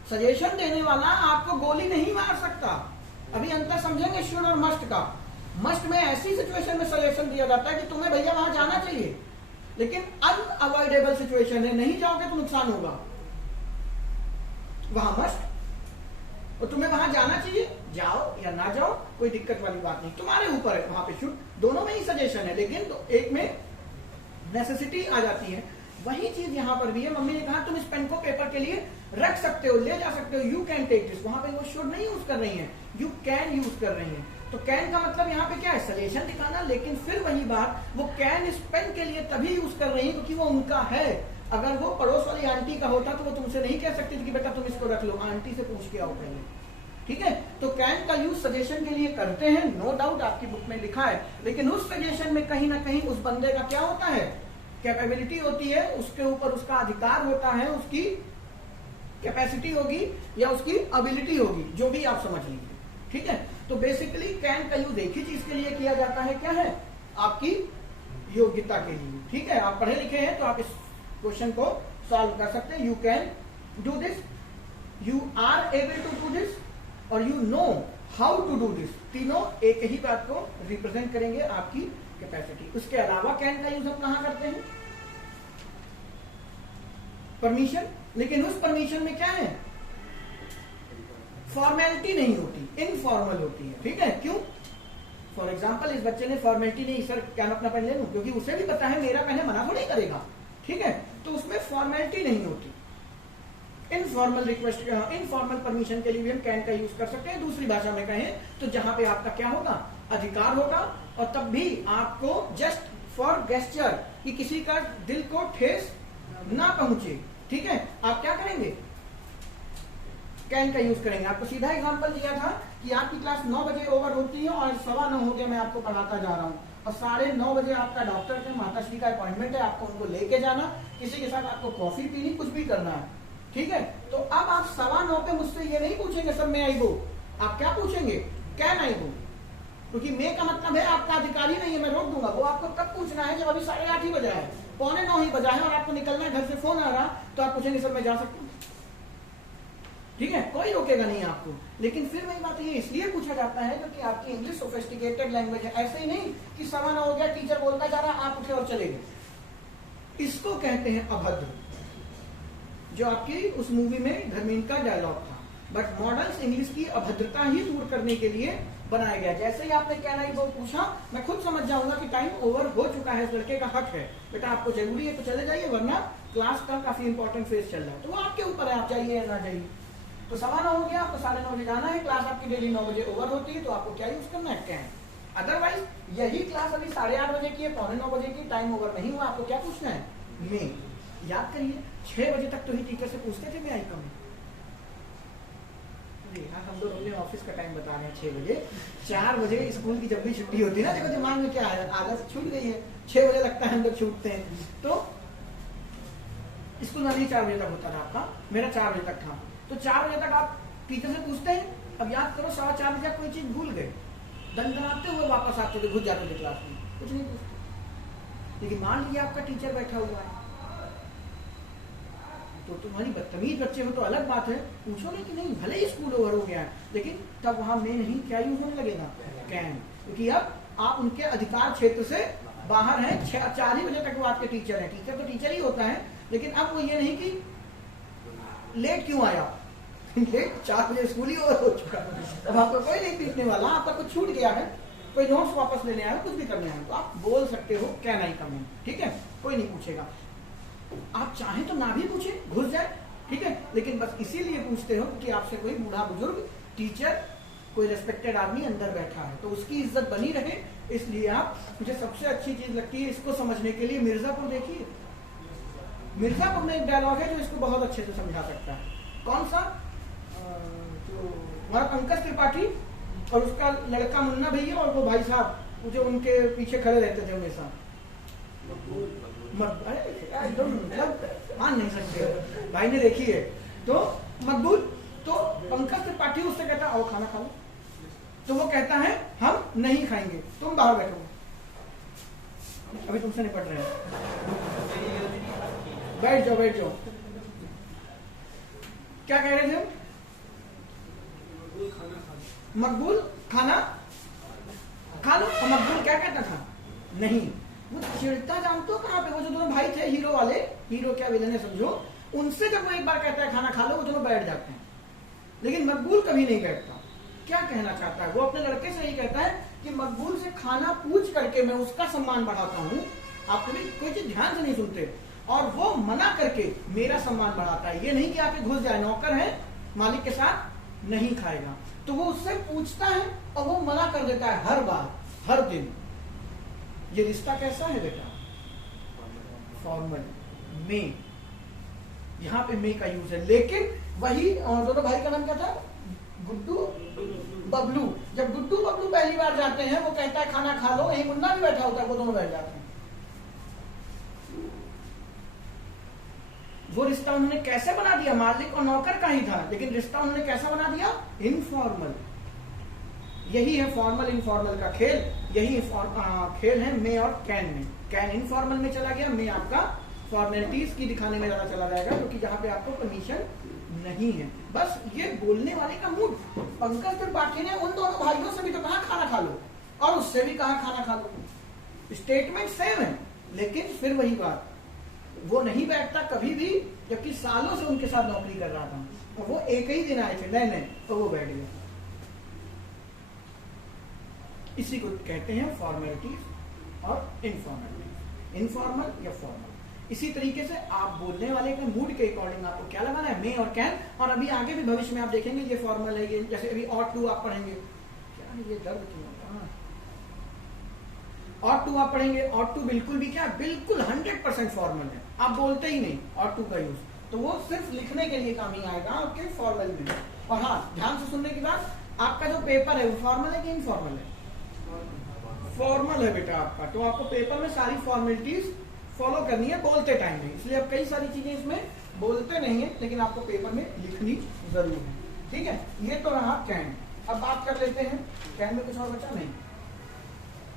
सजेशन देने वाला आपको गोली नहीं मार सकता। अभी अंतर समझेंगे शुड और मस्ट का। मस्ट में ऐसी सिचुएशन में सजेशन दिया जाता है कि तुम्हें भैया वहां जाना चाहिए, लेकिन अनअवॉइडेबल सिचुएशन है, नहीं जाओगे तो नुकसान होगा, वहां मस्ट, और तुम्हें वहां जाना चाहिए, जाओ या ना जाओ कोई दिक्कत वाली बात नहीं, तुम्हारे ऊपर है, वहां पे शुड, दोनों में ही सजेशन है, लेकिन एक में नेसेसिटी आ जाती है। वही चीज यहां पर भी है, मम्मी ने कहा तुम इस पेन को पेपर के लिए रख सकते हो, ले जा सकते हो, यू कैन टेक दिस, वहां पे वो शुड नहीं यूज कर रही है, यू कैन यूज कर रही है। तो कैन का मतलब यहाँ पे क्या है, सजेशन दिखाना, लेकिन फिर वही बात, वो कैन इस पेन के लिए तभी यूज कर रही है क्योंकि वो उनका है। अगर वो पड़ोस वाली आंटी का होता तो वो तुमसे नहीं कह सकती थी कि बेटा तुम इसको रख लो, आंटी से पूछ के आओ पहले, ठीक है। तो कैन का यूज सजेशन के लिए करते हैं, नो डाउट आपकी बुक में लिखा है, लेकिन उस सजेशन में कहीं ना कहीं उस बंदे का क्या होता है, कैपेबिलिटी होती है, उसके ऊपर उसका अधिकार होता है, उसकी कैपेसिटी होगी या उसकी एबिलिटी होगी, जो भी आप समझ लीजिए, ठीक है। तो बेसिकली कैन का यूज एक ही चीज के लिए किया जाता है, क्या है, आपकी योग्यता के लिए, ठीक है। आप पढ़े लिखे हैं तो आप इस क्वेश्चन को सॉल्व कर सकते हैं, you can do this, you are able to do this, और you know how to do this, तीनों एक ही बात को रिप्रेजेंट करेंगे, आपकी कैपेसिटी। उसके अलावा कैन का यूज हम कहां करते हैं, परमिशन, लेकिन उस परमिशन में क्या है, फॉर्मेलिटी नहीं होती, इनफॉर्मल होती है। ठीक है, क्यों? फॉर एग्जाम्पल इस बच्चे ने फॉर्मेलिटी नहीं, सर क्या मैं अपना पेन ले लूं, क्योंकि उसे भी पता है मेरा पेन है, मना थोड़ी करेगा। ठीक है, तो उसमें फॉर्मेलिटी नहीं होती। इनफॉर्मल रिक्वेस्ट, इनफॉर्मल परमिशन के लिए भी हम कैन का यूज कर सकते हैं। दूसरी भाषा में कहें तो जहां पे आपका क्या होगा, अधिकार होगा, और तब भी आपको जस्ट फॉर गेस्चर, कि किसी का दिल को ठेस ना पहुंचे। ठीक है, आप क्या करेंगे, कैन का यूज करेंगे। आपको सीधा एग्जांपल दिया था कि आपकी क्लास 9 बजे ओवर होती है और 9:15 हो गया, मैं आपको पढ़ाता जा रहा हूँ, और 9:30 बजे आपका डॉक्टर के माताश्री का अपॉइंटमेंट है, आपको उनको लेके जाना, किसी के साथ आपको कॉफी पीनी, कुछ भी करना है। ठीक है, तो अब आप 9:15 पे मुझसे ये नहीं पूछेंगे सर मैं आई गो, आप क्या पूछेंगे, कैन आई गो, क्योंकि मे का मतलब है आपका अधिकारी नहीं है, मैं रोक दूंगा। वो आपको कब पूछना है, जब अभी 8:30 ही बजा है, 8:45 ही बजा है, और आपको निकलना है, घर से फोन आ रहा, तो आप पूछेंगे सर मैं जा सकता हूँ। ठीक है, कोई रोकेगा नहीं आपको। लेकिन फिर वही बात ये इसलिए पूछा जाता है क्योंकि आपकी इंग्लिश सोफिस्टिकेटेड लैंग्वेज है। ऐसे ही नहीं कि 9:15 हो गया, टीचर बोलता जा रहा, आप उठे और चले गए। इसको कहते हैं अभद्र, जो आपकी उस मूवी में धर्मेंद्र का डायलॉग था। बट मॉडर्न इंग्लिश की अभद्रता ही दूर करने के लिए बनाया गया। जैसे ही आपने क्या नहीं वो पूछा, मैं खुद समझ जाऊंगा कि टाइम ओवर हो चुका है, इस लड़के का हक है, बेटा आपको जरूरी है तो चले जाइए, वरना क्लास का काफी इंपॉर्टेंट फेज चल रहा है, तो वो आपके ऊपर है, आप जाइए या ना जाइए। तो 9:15 हो गया, आपको 9:30 बजे जाना है, क्लास आपकी डेली 9 बजे ओवर होती है, तो आपको क्या यूज करना है, कैन। अदरवाइज यही क्लास अभी 8:30 बजे की है, 8:45 बजे की, टाइम ओवर नहीं हुआ, आपको क्या पूछना है, मे। याद करिए 6 बजे तक तो ही टीचर से पूछते थे मैं आई कम। हम लोग अपने ऑफिस का टाइम बता रहे हैं 6 बजे। 4 बजे स्कूल की जब भी छुट्टी होती है ना, देखो दिमाग में क्या है, आदत छूट गई है, 6 बजे लगता है हम लोग छूटते हैं। तो स्कूल वाली 4 बजे तक होता था आपका, मेरा 4 बजे तक था, तो 4 बजे तक आप टीचर से पूछते हैं। अब याद करो 4:15 बजे कोई चीज भूल गए, दंडनाते हुए वापस आते थे, घुस जाते थे क्लास में, कुछ नहीं पूछते। लेकिन मान लीजिए आपका टीचर बैठा हुआ है, तो तुम्हारी बदतमीज बच्चे हो तो अलग बात है, पूछोगे कि नहीं, भले ही स्कूल ओवर हो गया है, लेकिन तब वहां में नहीं क्या यूज होने लगेगा, कैन, क्योंकि अब आप उनके अधिकार क्षेत्र से बाहर हैं। 4 ही बजे तक वो आपके टीचर है, टीचर तो टीचर ही होता है, लेकिन अब वो ये नहीं कि लेट क्यों आया, लेट 4 बजे स्कूल ही ओवर हो चुका, अब आपको कोई नहीं पूछने वाला, आपका कुछ छूट गया है, कोई नोट्स वापस लेने आया, कुछ भी करने आया, तो आप बोल सकते हो कैन आई कम इन। ठीक है, कोई नहीं पूछेगा, आप चाहें तो ना भी पूछे, घुस जाए, ठीक है, लेकिन बस इसीलिए पूछते हो कि आपसे कोई बूढ़ा बुजुर्ग, टीचर, कोई रेस्पेक्टेड आदमी अंदर बैठा है, तो उसकी इज्जत बनी रहे, इसलिए आप। मुझे सबसे अच्छी चीज लगती है इसको समझने के लिए, मिर्जापुर देखिए, मिर्जापुर में एक डायलॉग है जो इसको बहुत अच्छे से समझा सकता है। कौन सा, जो हमारा पंकज त्रिपाठी और उसका लड़का मुन्ना भैया और वो भाई साहब जो उनके पीछे खड़े रहते थे हमेशा, मतलब मान नहीं सकते, भाई ने देखी है, तो मकबूल, तो पंकज त्रिपाठी उससे कहता है आओ खाना खा लो, तो वो कहता है हम नहीं खाएंगे, तुम बाहर बैठो, अभी तुमसे निपट रहे हैं, बैठ जाओ बैठ जाओ। क्या कह रहे थे, मकबूल खाना खा लो, और मकबूल क्या कहता था, नहीं। वो चिढ़ता जानते हो कहाँ पे, वो जो दोनों भाई थे हीरो वाले, हीरो क्या विलन है समझो, उनसे जब वो एक बार कहता है खाना खा लो, वो दोनों बैठ जाते हैं, लेकिन मकबूल कभी नहीं बैठता। क्या कहना चाहता है वो, अपने लड़के से ही कहता है कि मकबूल से खाना पूछ करके मैं उसका सम्मान बढ़ाता हूँ, आप कभी कोई चीज ध्यान से नहीं सुनते, और वो मना करके मेरा सम्मान बढ़ाता है, ये नहीं कि आके घुस जाए, नौकर है मालिक के साथ नहीं खाएगा, तो वो उससे पूछता है और वो मना कर देता है हर बार, हर दिन। ये रिश्ता कैसा है बेटा, फॉर्मल, मे, यहाँ पे मे का यूज है। लेकिन वही दोनों भाई का नाम क्या था, गुड्डू बबलू, जब गुड्डू बबलू पहली बार जाते हैं, वो कहता है खाना खा लो, यही मुन्ना भी बैठा होता है, वो दोनों बैठ जाते हैं। वो रिश्ता उन्होंने कैसे बना दिया, मालिक और नौकर का ही था, लेकिन रिश्ता उन्होंने कैसा बना दिया, इनफॉर्मल। यही है फॉर्मल इनफॉर्मल का खेल, यही खेल है मे और कैन में। कैन इनफॉर्मल में चला गया, मे आपका फॉर्मेलिटीज की दिखाने में ज्यादा चला जाएगा, क्योंकि जहां पे आपको परमिशन नहीं है। बस ये बोलने वाले का मूड, पंकज त्रिपाठी ने उन दोनों भाइयों से भी तो कहा खाना खा लो, और उससे भी कहा खाना खा लो, स्टेटमेंट सेम है, लेकिन फिर वही बात, वो नहीं बैठता कभी भी, जबकि सालों से उनके साथ नौकरी कर रहा था, और वो एक ही दिन आए थे नए नए, तो वो बैठ गए। इसी को कहते हैं फॉर्मेलिटीज और इनफॉर्मेलिटीज, इनफॉर्मल या फॉर्मल। इसी तरीके से आप बोलने वाले के मूड के अकॉर्डिंग आपको क्या लगाना है, मे और कैन। और अभी आगे भी भविष्य में आप देखेंगे ये फॉर्मल है, ये जैसे अभी ऑट टू आप पढ़ेंगे, क्या ये दर्द क्यों होता है, ऑट टू आप पढ़ेंगे, ऑट टू बिल्कुल भी क्या, बिल्कुल 100% फॉर्मल है, आप बोलते ही नहीं ऑट टू का यूज, तो वो सिर्फ लिखने के लिए काम ही आएगा आपके फॉर्मल में। और हाँ, ध्यान से सुनने के बाद, आपका जो पेपर है वो फॉर्मल है कि इनफॉर्मल है? फॉर्मल है बेटा आपका, तो आपको पेपर में सारी फॉर्मेलिटीज फॉलो करनी है बोलते टाइम में, इसलिए अब कई सारी चीजें इसमें बोलते नहीं है, लेकिन आपको पेपर में लिखनी जरूर है, ठीक है। ये तो रहा कैन। अब बात कर लेते हैं, कैन में कुछ और बचा नहीं,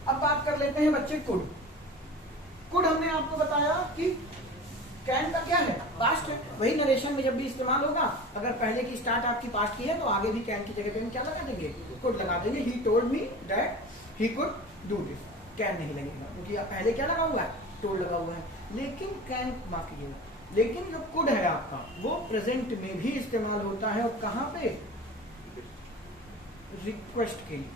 अब बात कर लेते हैं बच्चे कुड। कुड हमने आपको बताया कि कैन का क्या है, पास्ट है, वही नरेशन में जब भी इस्तेमाल होगा, अगर पहले की स्टार्ट आपकी पास्ट की है तो आगे भी कैन की जगह पे हम क्या लगा देंगे, कुड लगा देंगे। He told me that he could do this, can नहीं लगेगा क्योंकि पहले क्या लगा हुआ है, टोल्ड लगा हुआ है। लेकिन कैन, माफ कीजिएगा, लेकिन जो कुड है आपका वो प्रेजेंट में भी इस्तेमाल होता है, और कहां पे, रिक्वेस्ट के लिए।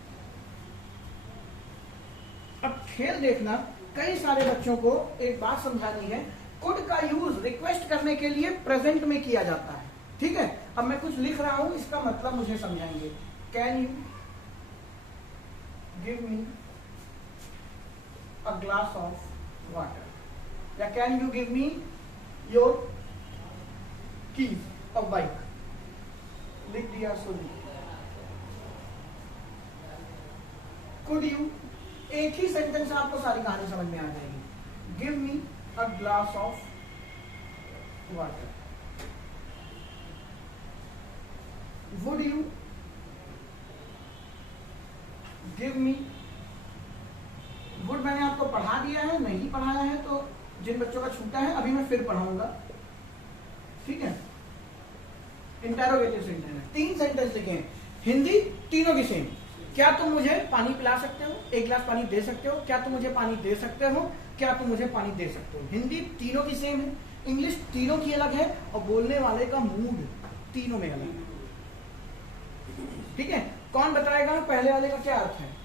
अब खेल देखना, कई सारे बच्चों को एक बात समझानी है, कुड का यूज रिक्वेस्ट करने के लिए प्रेजेंट में किया जाता है, ठीक है। अब मैं कुछ लिख रहा हूं, इसका मतलब मुझे समझाएंगे। Can you give me a glass of water, या can you give me your keys of bike, लिख दिया सुन। कुड यू, एक ही सेंटेंस आपको सारी कहानी समझ में आ जाएगी। Give me a glass of water, would you give me, would मैंने आपको पढ़ा दिया है, नहीं पढ़ाया है तो जिन बच्चों का छूटा है अभी मैं फिर पढ़ाऊंगा, ठीक है। इंटेरोगेटिव सेंटेंस, 3 सेंटेंस लिखे हैं, हिंदी तीनों की सेम। क्या तुम मुझे पानी पिला सकते हो, एक गिलास पानी दे सकते हो, क्या तुम मुझे पानी दे सकते हो, क्या तुम मुझे पानी दे सकते हो। हिंदी तीनों की सेम है, इंग्लिश तीनों की अलग है, और बोलने वाले का मूड तीनों में अलग है, ठीक है। कौन बताएगा पहले वाले का क्या अर्थ है?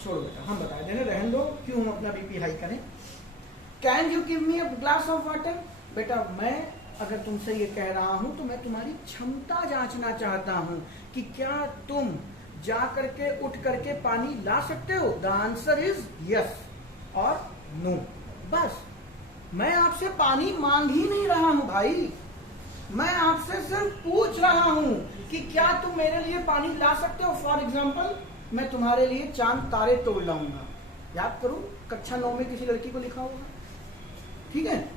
छोड़ो बेटा, हम बता देने, रहने दो, क्यों हम अपना बीपी हाई करें। Can you give me a glass of water, बेटा मैं अगर तुमसे ये कह रहा हूं तो मैं तुम्हारी क्षमता जांचना चाहता हूं कि क्या तुम जा करके उठ करके पानी ला सकते हो। द आंसर इज यस और नो, बस। मैं आपसे पानी मांग ही नहीं रहा हूं भाई, मैं आपसे सिर्फ पूछ रहा हूं कि क्या तुम मेरे लिए पानी ला सकते हो। फॉर एग्जाम्पल, मैं तुम्हारे लिए चांद तारे तोड़ लाऊंगा, याद करो कक्षा 9 में किसी लड़की को लिखा होगा, ठीक है।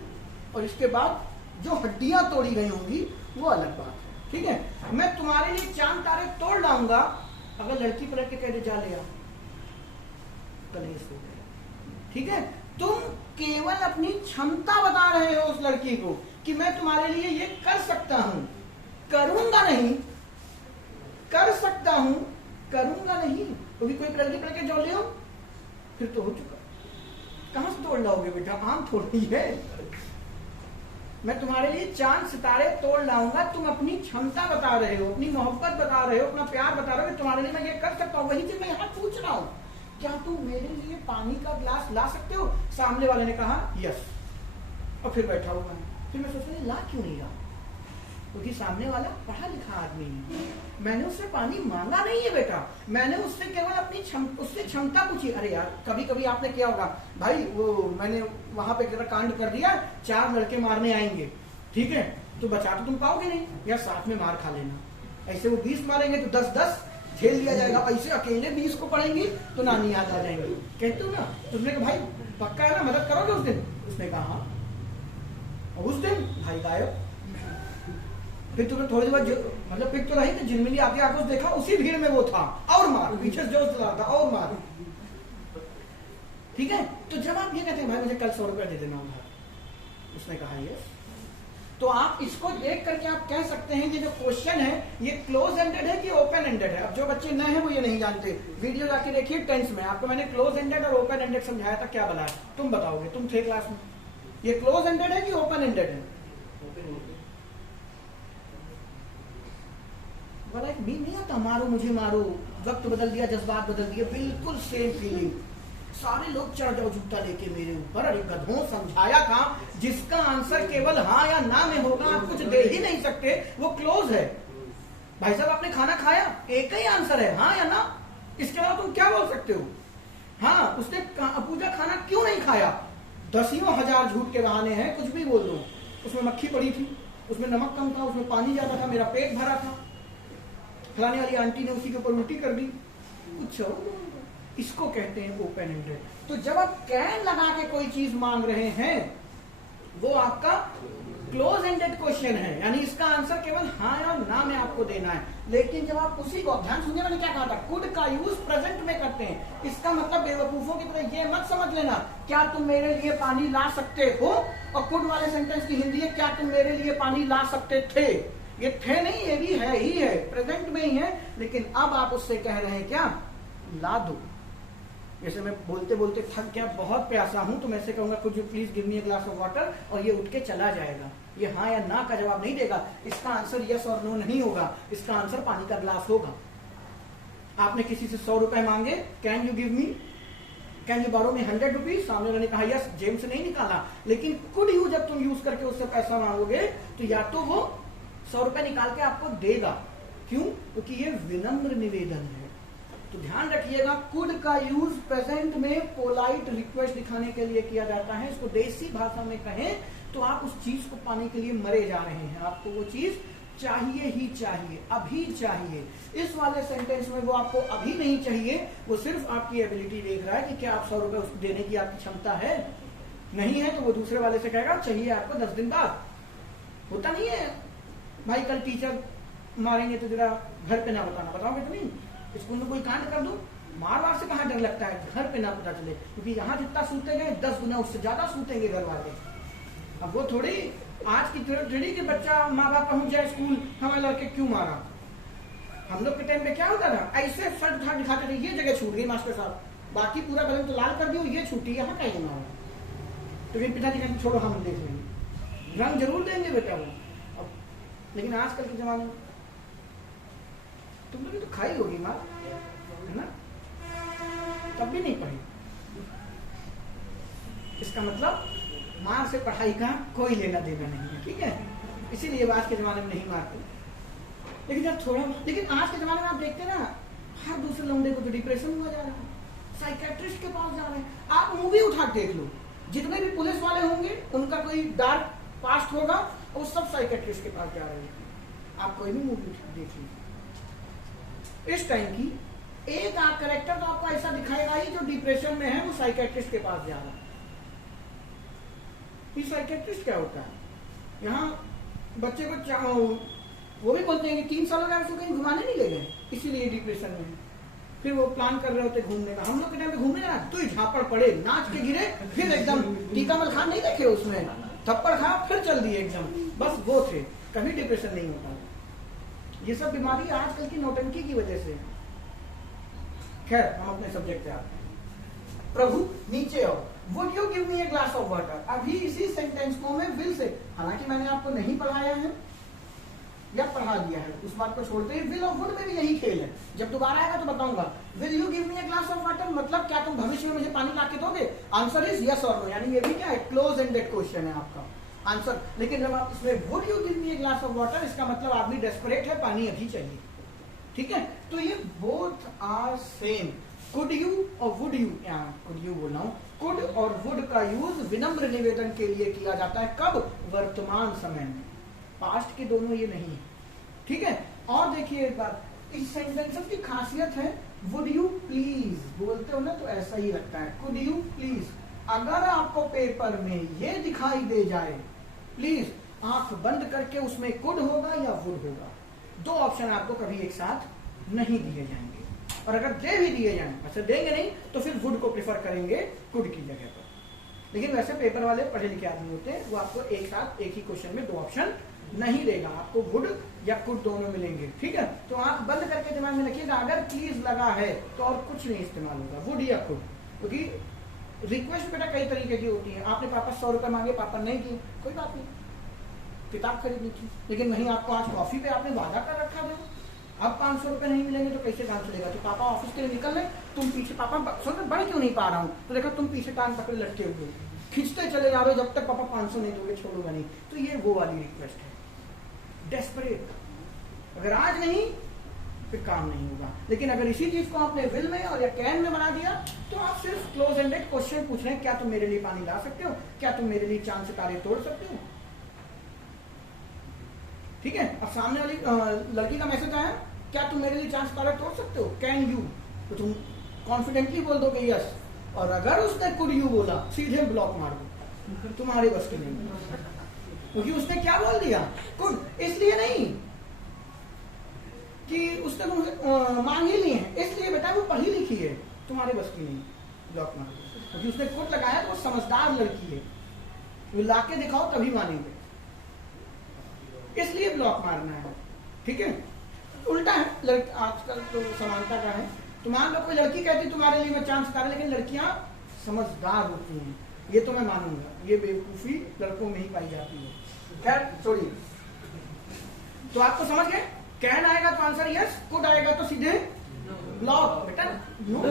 और इसके बाद जो हड्डियां तोड़ी गई होंगी वो अलग बात है, ठीक है। मैं तुम्हारे लिए चांद तारे तोड़ लाऊंगा, अगर लड़की पलट के कह दे जा ले आ, कलेश हो गया, ठीक है। तुम केवल अपनी क्षमता बता रहे हो उस लड़की को कि मैं तुम्हारे लिए ये कर सकता हूं, करूंगा नहीं, कर सकता हूं, करूंगा नहीं। क्योंकि कोई लड़की पलट के जो ले आओ, फिर तो हो चुका, कहां से तोड़ लाओगे बेटा, आम थोड़ी है। मैं तुम्हारे लिए चांद सितारे तोड़ लाऊंगा, तुम अपनी क्षमता बता रहे हो, अपनी मोहब्बत बता रहे हो, अपना प्यार बता रहे हो कि तुम्हारे लिए मैं ये कर सकता हूँ। वही चीज मैं यहाँ पूछ रहा हूँ, क्या तुम मेरे लिए पानी का ग्लास ला सकते हो। सामने वाले ने कहा यस, और फिर बैठा हुआ है। फिर मैं सोच रही ला क्यों नहीं रहा, क्योंकि सामने वाला पढ़ा लिखा आदमी है, मैंने उससे पानी मांगा नहीं है बेटा, मैंने उससे केवल अपनी उससे क्षमता पूछी। अरे यार, कभी कभी आपने क्या होगा भाई, वो मैंने वहां पे जरा कांड कर दिया, 4 लड़के मारने आएंगे, ठीक है, तो बचा तो तुम पाओगे नहीं, या साथ में मार खा लेना। ऐसे वो 20 मारेंगे तो 10-10 झेल लिया जाएगा, ऐसे अकेले 20 को पढ़ेंगी तो नानी याद आ जाएंगे, कहते हो ना। तुमने कहा भाई पक्का है ना, मदद करोगे उस दिन, उसने कहा हाँ, उस दिन भाई गायब। फिर तुम्हें थोड़ी देर मतलब पिक तो रही थी, झिलमिली आके आके देखा उसी भीड़ में वो था, और मार, पीछे जो चला था और मार, ठीक है। तो जब आप ये कहते हैं भाई मुझे कल 100 रुपया दे देना उधार, उसने कहा यस, तो आप इसको देख करके आप कह सकते हैं ये जो क्वेश्चन है ये क्लोज एंडेड है कि ओपन एंडेड है। अब जो बच्चे नए हैं वो ये नहीं जानते, वीडियो जाके देखिए टेंस में, आपको मैंने क्लोज एंडेड और ओपन एंडेड समझाया था, क्या बनाया तुम बताओगे, तुम थे क्लास में, ये क्लोज एंडेड है कि ओपन एंडेड है? बोला एक बीन नहीं आता, मारो मुझे मारो, वक्त बदल दिया, जज्बात बदल दिए, बिल्कुल सेम फीलिंग। सारे लोग चढ़ जाओ जूता लेके मेरे ऊपर, अरे गधों समझाया था, जिसका आंसर केवल हाँ या ना में होगा आप कुछ दे ही नहीं सकते, वो क्लोज है। भाई साहब आपने खाना खाया, एक ही आंसर है हाँ या ना, इसके अलावा तुम क्या बोल सकते हो? हाँ, उसने पूजा खाना क्यों नहीं खाया, दसियों हजार झूठ के बहाने हैं, कुछ भी बोल दो। उसमें मक्खी पड़ी थी, उसमें नमक कम था, उसमें पानी ज्यादा था, मेरा पेट भरा था, खिलाने वाली आंटी ने उसी के ऊपर उल्टी कर दी, कुछ इसको कहते हैं ओपन एंडेड। तो जब आप कैन लगा के कोई चीज मांग रहे हैं वो आपका क्लोज एंडेड क्वेश्चन है, यानी इसका आंसर केवल हाँ या ना में आपको देना है। लेकिन जब आप उसी को, ध्यान सुनिए मैंने क्या कहा था, कुड का यूज प्रेजेंट में करते हैं, इसका मतलब बेवकूफों की तरह ये मत समझ लेना क्या तुम मेरे लिए पानी ला सकते हो, और कुड वाले सेंटेंस की हिंदी है क्या तुम मेरे लिए पानी ला सकते थे। ये थे नहीं, ये भी है ही है, प्रेजेंट में ही है, लेकिन अब आप उससे कह रहे हैं क्या, ला दो। जैसे मैं बोलते बोलते थक गया, बहुत प्यासा हूं, तो मैं ऐसे कहूंगा could you please give me a glass of water, और ये उठ के चला जाएगा। ये हाँ या ना का जवाब नहीं देगा, इसका आंसर यस और नो नहीं होगा, इसका आंसर पानी का ग्लास होगा। आपने किसी से 100 रुपए मांगे, can you give me, can you borrow me 100 rupees, सामने वाले ने कहा यस, जेब से नहीं निकाला। लेकिन कुड यू जब तुम यूज करके उससे पैसा मांगोगे तो या तो वो 100 रुपए निकाल के आपको देगा, क्यों? क्योंकि ये विनम्र निवेदन है। तो ध्यान रखिएगा, कुड का यूज प्रेजेंट में पोलाइट रिक्वेस्ट दिखाने के लिए किया जाता है। इसको देसी भाषा में कहें तो आप उस चीज को पाने के लिए मरे जा रहे हैं, आपको वो चीज चाहिए ही चाहिए, अभी चाहिए। इस वाले सेंटेंस में वो आपको अभी नहीं चाहिए, वो सिर्फ आपकी एबिलिटी देख रहा है कि क्या आप 100 रुपए उसको देने की आपकी क्षमता है, नहीं है तो वो दूसरे वाले से कहेगा चाहिए आपको 10 दिन बाद। होता नहीं है भाई, कल टीचर मारेंगे तो जरा घर पे ना बताना, बताओगे तो नहीं? स्कूल में कोई कांड कर दो, मार वार से कहाँ डर लगता है, घर पे ना पता चले, क्योंकि यहाँ जितना सूते गए 10 गुना उससे ज्यादा सूतेंगे घर वाले। अब वो थोड़ी आज की थोड़ी कि बच्चा माँ बाप पहुंच जाए स्कूल, हमें लड़के क्यों मारा। हम लोग के टाइम पे क्या होता था, ऐसे शर्ट उठा दिखाते थे, ये जगह छूट गई मास्टर साहब, बाकी पूरा बदन तो लाल कर दियो, ये छूटी, यहाँ कहीं मारा। तो फिर पिताजी कहते छोड़ो हम देख लेंगे, रंग जरूर देंगे बेटा वो। लेकिन आजकल के जमाने में तुम लोग तो खाई होगी माँ, है ना, तब भी नहीं पढ़ी। इसका मतलब माँ से पढ़ाई का कोई लेना देना नहीं है, ठीक है? इसीलिए आज के जमाने में नहीं मारते। लेकिन जब थोड़ा, लेकिन आज के जमाने में आप देखते ना, हर दूसरे लौंडे को तो डिप्रेशन हुआ जा रहा है, साइकेट्रिस्ट के पास जा रहे हैं। आप मूवी उठा देख लो, जितने भी पुलिस वाले होंगे उनका कोई डार्क पास्ट होगा, वो सब साइकेट्रिस्ट के पास जा रहे हैं। आप कोई भी मूवी देख लीजिए इस टाइम की, एक आध कैरेक्टर तो आपको ऐसा दिखाएगा ही जो डिप्रेशन में है, वो साइकेट्रिस्ट के पास जा रहा है। ये साइकेट्रिस्ट क्या होता है? यहाँ बच्चे को वो भी बोलते हैं कि 3 साल हो गया उसको कहीं घुमाने नहीं ले गए, इसीलिए डिप्रेशन में है। फिर वो प्लान कर रहे होते घूमने का, हम लोग के टाइम पे घूमने जाना, तो झापड़ पड़े, नाच के गिरे, फिर एकदम टीकामल खान नहीं देखे उसमें, थप्पड़ खा फिर चल दिए एकदम, बस वो थे, कभी डिप्रेशन नहीं होता। ये सब बीमारी आजकल की नौटंकी की वजह से। खैर हम अपने सब्जेक्ट पे आते हैं। प्रभु नीचे आओ, would you give me a glass of water. अभी इसी सेंटेंस को मैं विल से, हालांकि मैंने आपको नहीं पढ़ाया है या पढ़ा दिया है, उस बात को छोड़ते ही विल और वुड में भी यही खेल है। जब दोबारा आएगा तो बताऊंगा। Will you give me a glass of water मतलब क्या तुम भविष्य में मुझे पानी ला के दोगे? आंसर इज यस और नो, यानी ये भी क्या है, क्लोज एंडेड क्वेश्चन है आपका आंसर। लेकिन जब आप इसमें would you give me a glass of water, इसका मतलब आदमी डेस्परेट है, पानी अभी चाहिए, ठीक है? तो ये both are same, could you और वुड यू, कुड यू बोल रहा हूं, कुड और वुड का यूज विनम्र निवेदन के लिए किया जाता है। कब? वर्तमान समय में, पास्ट के दोनों ये नहीं है, ठीक है? और देखिए एक बात, इस सेंटेंस की खासियत है, वुड यू प्लीज बोलते हो ना तो ऐसा ही लगता है, कुड यू प्लीज। अगर आपको पेपर में ये दिखाई दे जाए, प्लीज आंख बंद करके उसमें कुड होगा या वुड होगा, दो ऑप्शन आपको कभी एक साथ नहीं दिए जाएंगे। और अगर दे भी दिए जाएं, अच्छा देंगे नहीं तो फिर वुड को प्रेफर करेंगे कुड की जगह पर। लेकिन वैसे पेपर वाले पढ़े लिखे आदमी होते हैं, वो आपको एक साथ एक ही क्वेश्चन में 2 ऑप्शन नहीं देगा, आपको वुड या कुड दोनों मिलेंगे, ठीक है? तो आंख बंद करके दिमाग में रखिएगा, अगर प्लीज लगा है तो और कुछ नहीं इस्तेमाल होगा, वुड या कुड, क्योंकि रिक्वेस्ट बेटा कई तरीके की होती है। आपने पापा 100 रुपए मांगे, पापा नहीं दिए, कोई बात नहीं, किताब खरीदनी थी, लेकिन वहीं आपको आज कॉफी पे आपने वादा कर रखा था, अब 500 रुपए नहीं मिलेंगे तो कैसे काम चलेगा। तो पापा ऑफिस के लिए निकल रहे, तुम पीछे, पापा सुन बढ़ क्यों नहीं पा रहा हूँ, तो देखो तुम पीछे टांग पकड़े लटके हुए खींचते चले जा रहे हो, जब तक पापा 500 नहीं दोगे छोड़ूंगा नहीं। तो ये वो वाली रिक्वेस्ट है, डेस्परेट। अगर आज नहीं फिर काम नहीं होगा। लेकिन अगर इसी चीज को आपने विल में और या कैन में बना दिया तो आप सिर्फ क्लोज एंडेड क्वेश्चन पूछ रहे हैं, क्या तुम मेरे लिए पानी ला सकते हो, क्या तुम मेरे लिए चांद सितारे तोड़ सकते हो। ठीक है, अब सामने वाली लड़की का मैसेज आया, क्या तुम मेरे लिए चांद सितारे तोड़ सकते हो, कैन यू, तो तुम कॉन्फिडेंटली बोल दोगे यस। और अगर उसने कुड यू बोला, सीधे ब्लॉक मार दो, तुम्हारे बस की नहीं, क्योंकि उसने क्या बोल दिया, कुड। इसलिए नहीं कि उसने तुमसे मांग ही ली है, इसलिए बेटा वो पढ़ी लिखी है, तुम्हारे बस की नहीं, ब्लॉक मार दो। क्योंकि उसने कुड लगाया तो वो समझदार लड़की है, वो लाके दिखाओ तभी मानेंगे, इसलिए ब्लॉक मारना है। ठीक है, उल्टा है, लड़की आजकल तो समानता का है। तो मान लो कोई लड़की कहती तुम्हारे लिए मैं चांद सितारे, लेकिन लड़कियां समझदार होती हैं, ये तो मैं मानूंगा, ये बेवकूफी लड़कों में ही पाई जाती है। खैर छोड़िए, तो आपको समझ गए, कैन आएगा तो आंसर यस, कुड आएगा तो सीधे ब्लॉक बेटा, नो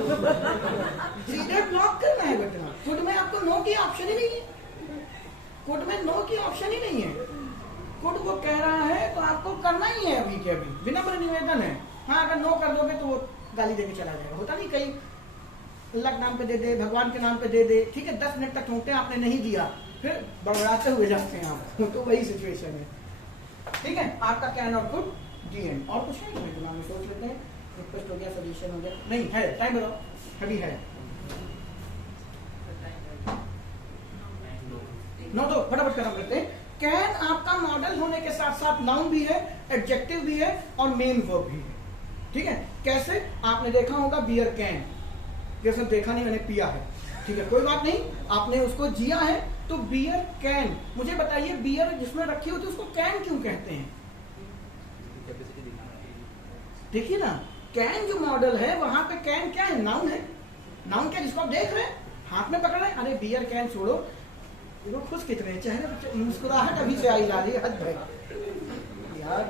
सीधे ब्लॉक करना है बेटा। कुड में आपको नो की ऑप्शन ही नहीं है, कुड में नो की ऑप्शन ही नहीं है। कुड वो कह रहा है तो आपको करना ही है अभी के अभी, विनम्र निवेदन है। हाँ, अगर नो कर दोगे तो वो गाली देके चला जाएगा। होता नहीं, कई अल्लाह के नाम पे दे दे, भगवान के नाम पे दे दे, ठीक है, 10 मिनट तक ढूंढते हैं, आपने नहीं दिया, फिर बड़बड़ाते हुए जाते हैं आप। तो वही सिचुएशन है। ठीक है, आपका कैन और कुड डी एंड। और कुछ है मेरे दिमाग में, सोच लेते हैं। रिक्वेस्ट हो गया, सजेशन हो गया, नहीं है, टाइम बताओ, अभी है नो, तो फटाफट खत्म करते हैं। कैन आपका मॉडल होने के साथ साथ नाउन भी है, एडजेक्टिव भी है और मेन वर्ब भी है। ठीक है, कैसे, आपने देखा होगा बियर कैन, जैसे देखा नहीं मैंने पिया है, ठीक है, कोई बात नहीं, आपने उसको जिया है, तो बियर कैन। मुझे बताइए, बियर जिसमें रखी होती है उसको कैन क्यों कहते हैं? देखिए ना, कैन जो मॉडल है वहां पे कैन क्या है, नाउन है। नाउन क्या, जिसको आप देख रहे हैं, हाथ में पकड़ रहे हैं, अरे बियर कैन छोड़ो, देखो खुश कितने चेहरे पे मुस्कुराहट अभी से आई जा रही है, हद है यार।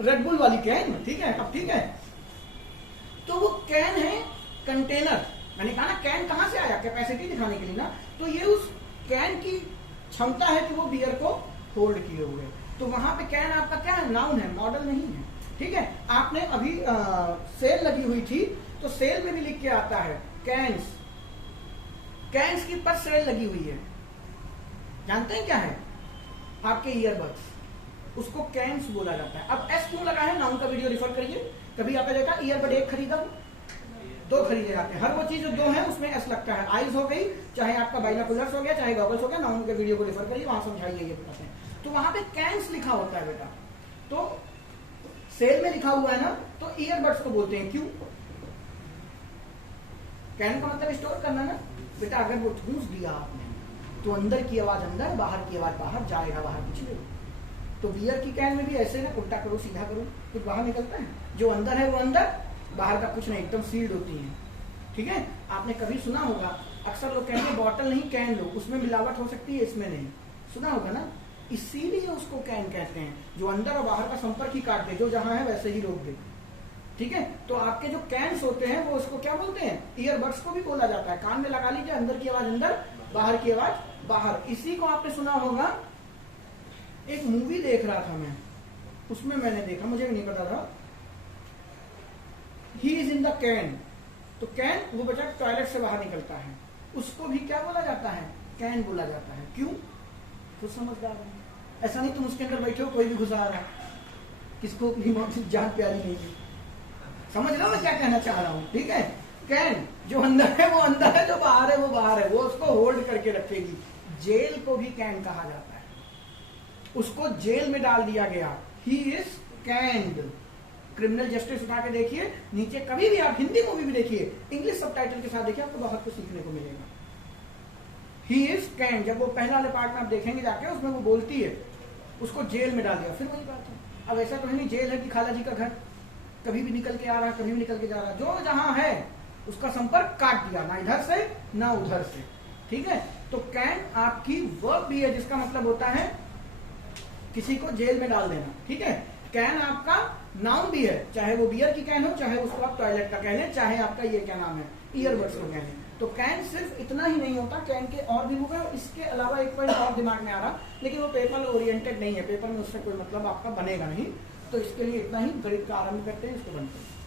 रेड बुल वाली कैन, ठीक है, अब ठीक है। तो वो कैन है कंटेनर, मैंने कहा ना कैन कहां से आया, कैपेसिटी दिखाने के लिए ना, तो ये उस कैन की क्षमता है कि वो बियर को होल्ड किए हुए। तो वहां पे कैन आपका क्या है, नाउन है, मॉडल नहीं है। ठीक है, आपने अभी सेल लगी हुई थी, तो सेल में भी लिख के आता है कैन्स, कैन्स की पर सेल लगी हुई है। जानते हैं क्या है, आपके ईयरबड्स, उसको कैन्स बोला जाता है। अब एस क्यों लगा है, नाउन का वीडियो रिफर करिए। कभी आपने देखा ईयरबड एक खरीदा, 2 खरीदे जाते हैं, हर वो चीज जो 2 है उसमें एस लगता है। आईज हो गई, चाहे आपका बाइनोकुलर्स हो गया, चाहे गॉगल्स हो गया, नाउन के वीडियो को रिफर करिए, वहां समझाइए ये बताते हैं। तो वहां पे कैन्स लिखा होता है बेटा, तो सेल में लिखा हुआ है ना, तो ईयरबड्स को बोलते हैं। क्यों, कैन का मतलब स्टोर करना ना बेटा। अगर वो ठूस दिया आपने तो अंदर की आवाज अंदर, बाहर की आवाज बाहर, जाएगा बाहर कुछ नहीं। तो बियर की कैन में भी ऐसे ना, उल्टा करो सीधा करो, कुछ बाहर निकलता है, जो अंदर है वो अंदर, बाहर का कुछ नहीं, एकदम सील्ड होती है। ठीक है, आपने कभी सुना होगा, अक्सर लोग कहेंगे बॉटल नहीं कैन लो, उसमें मिलावट हो सकती है, इसमें नहीं, सुना होगा ना, इसीलिए उसको कैन कहते हैं, जो अंदर और बाहर का संपर्क ही काट दे, जो जहां है वैसे ही रोक दे। ठीक है, तो आपके जो कैन्स होते हैं वो उसको क्या बोलते हैं, ईयरबड्स को भी बोला जाता है। कान में लगा लीजिए, अंदर की आवाज अंदर, बाहर की आवाज बाहर। इसी को आपने सुना होगा, एक मूवी देख रहा था मैं, उसमें मैंने देखा, मुझे भी नहीं पता था, he is in the can. तो कैन, वो बच्चा टॉयलेट से बाहर निकलता है, उसको भी क्या बोला जाता है, कैन बोला जाता है। क्यों, कुछ समझदार है, ऐसा नहीं तुम उसके अंदर बैठे हो कोई भी घुसा रहा, किसको भी जान प्यारी नहीं है। समझ रहे हो मैं क्या कहना चाह रहा हूं। ठीक है, कैन जो अंदर है वो अंदर है, जो बाहर है वो बाहर है, वो उसको होल्ड करके रखेगी। जेल को भी कैन कहा जाता है, उसको जेल में डाल दिया गया, he is canned. Criminal justice उठा के देखिए, नीचे कभी भी आप हिंदी मूवी भी देखिए, इंग्लिश सबटाइटल के साथ देखिए, आपको बहुत कुछ सीखने को मिलेगा। ही इज कैन्ड, जब वो पहला वाले पार्ट में आप देखेंगे जाके, उसमें वो बोलती है, उसको जेल में डाल दिया। फिर वही बात है, अब ऐसा तो है नहीं जेल है कि खाला जी का घर, कभी भी निकल के आ रहा, कभी भी निकल के जा रहा, जो जहां है उसका संपर्क काट दिया, ना इधर से ना उधर से, ठीक है। तो कैन आपकी वर्ब भी है, जिसका मतलब होता है किसी को जेल में डाल देना, ठीक है। कैन आपका नाउन भी है, चाहे वो बियर की कैन हो, चाहे उसको आप टॉयलेट का कह लें, चाहे आपका ये क्या नाम है ईयरबड्स को कह लें। तो कैन सिर्फ इतना ही नहीं होता, कैन के और भी होगा। इसके अलावा एक पॉइंट और दिमाग में आ रहा, लेकिन वो पेपर ओरिएंटेड नहीं है, पेपर में उससे कोई मतलब आपका बनेगा नहीं। तो इसके लिए इतना ही, गणित का आरंभ करते हैं, इसको बनते हैं।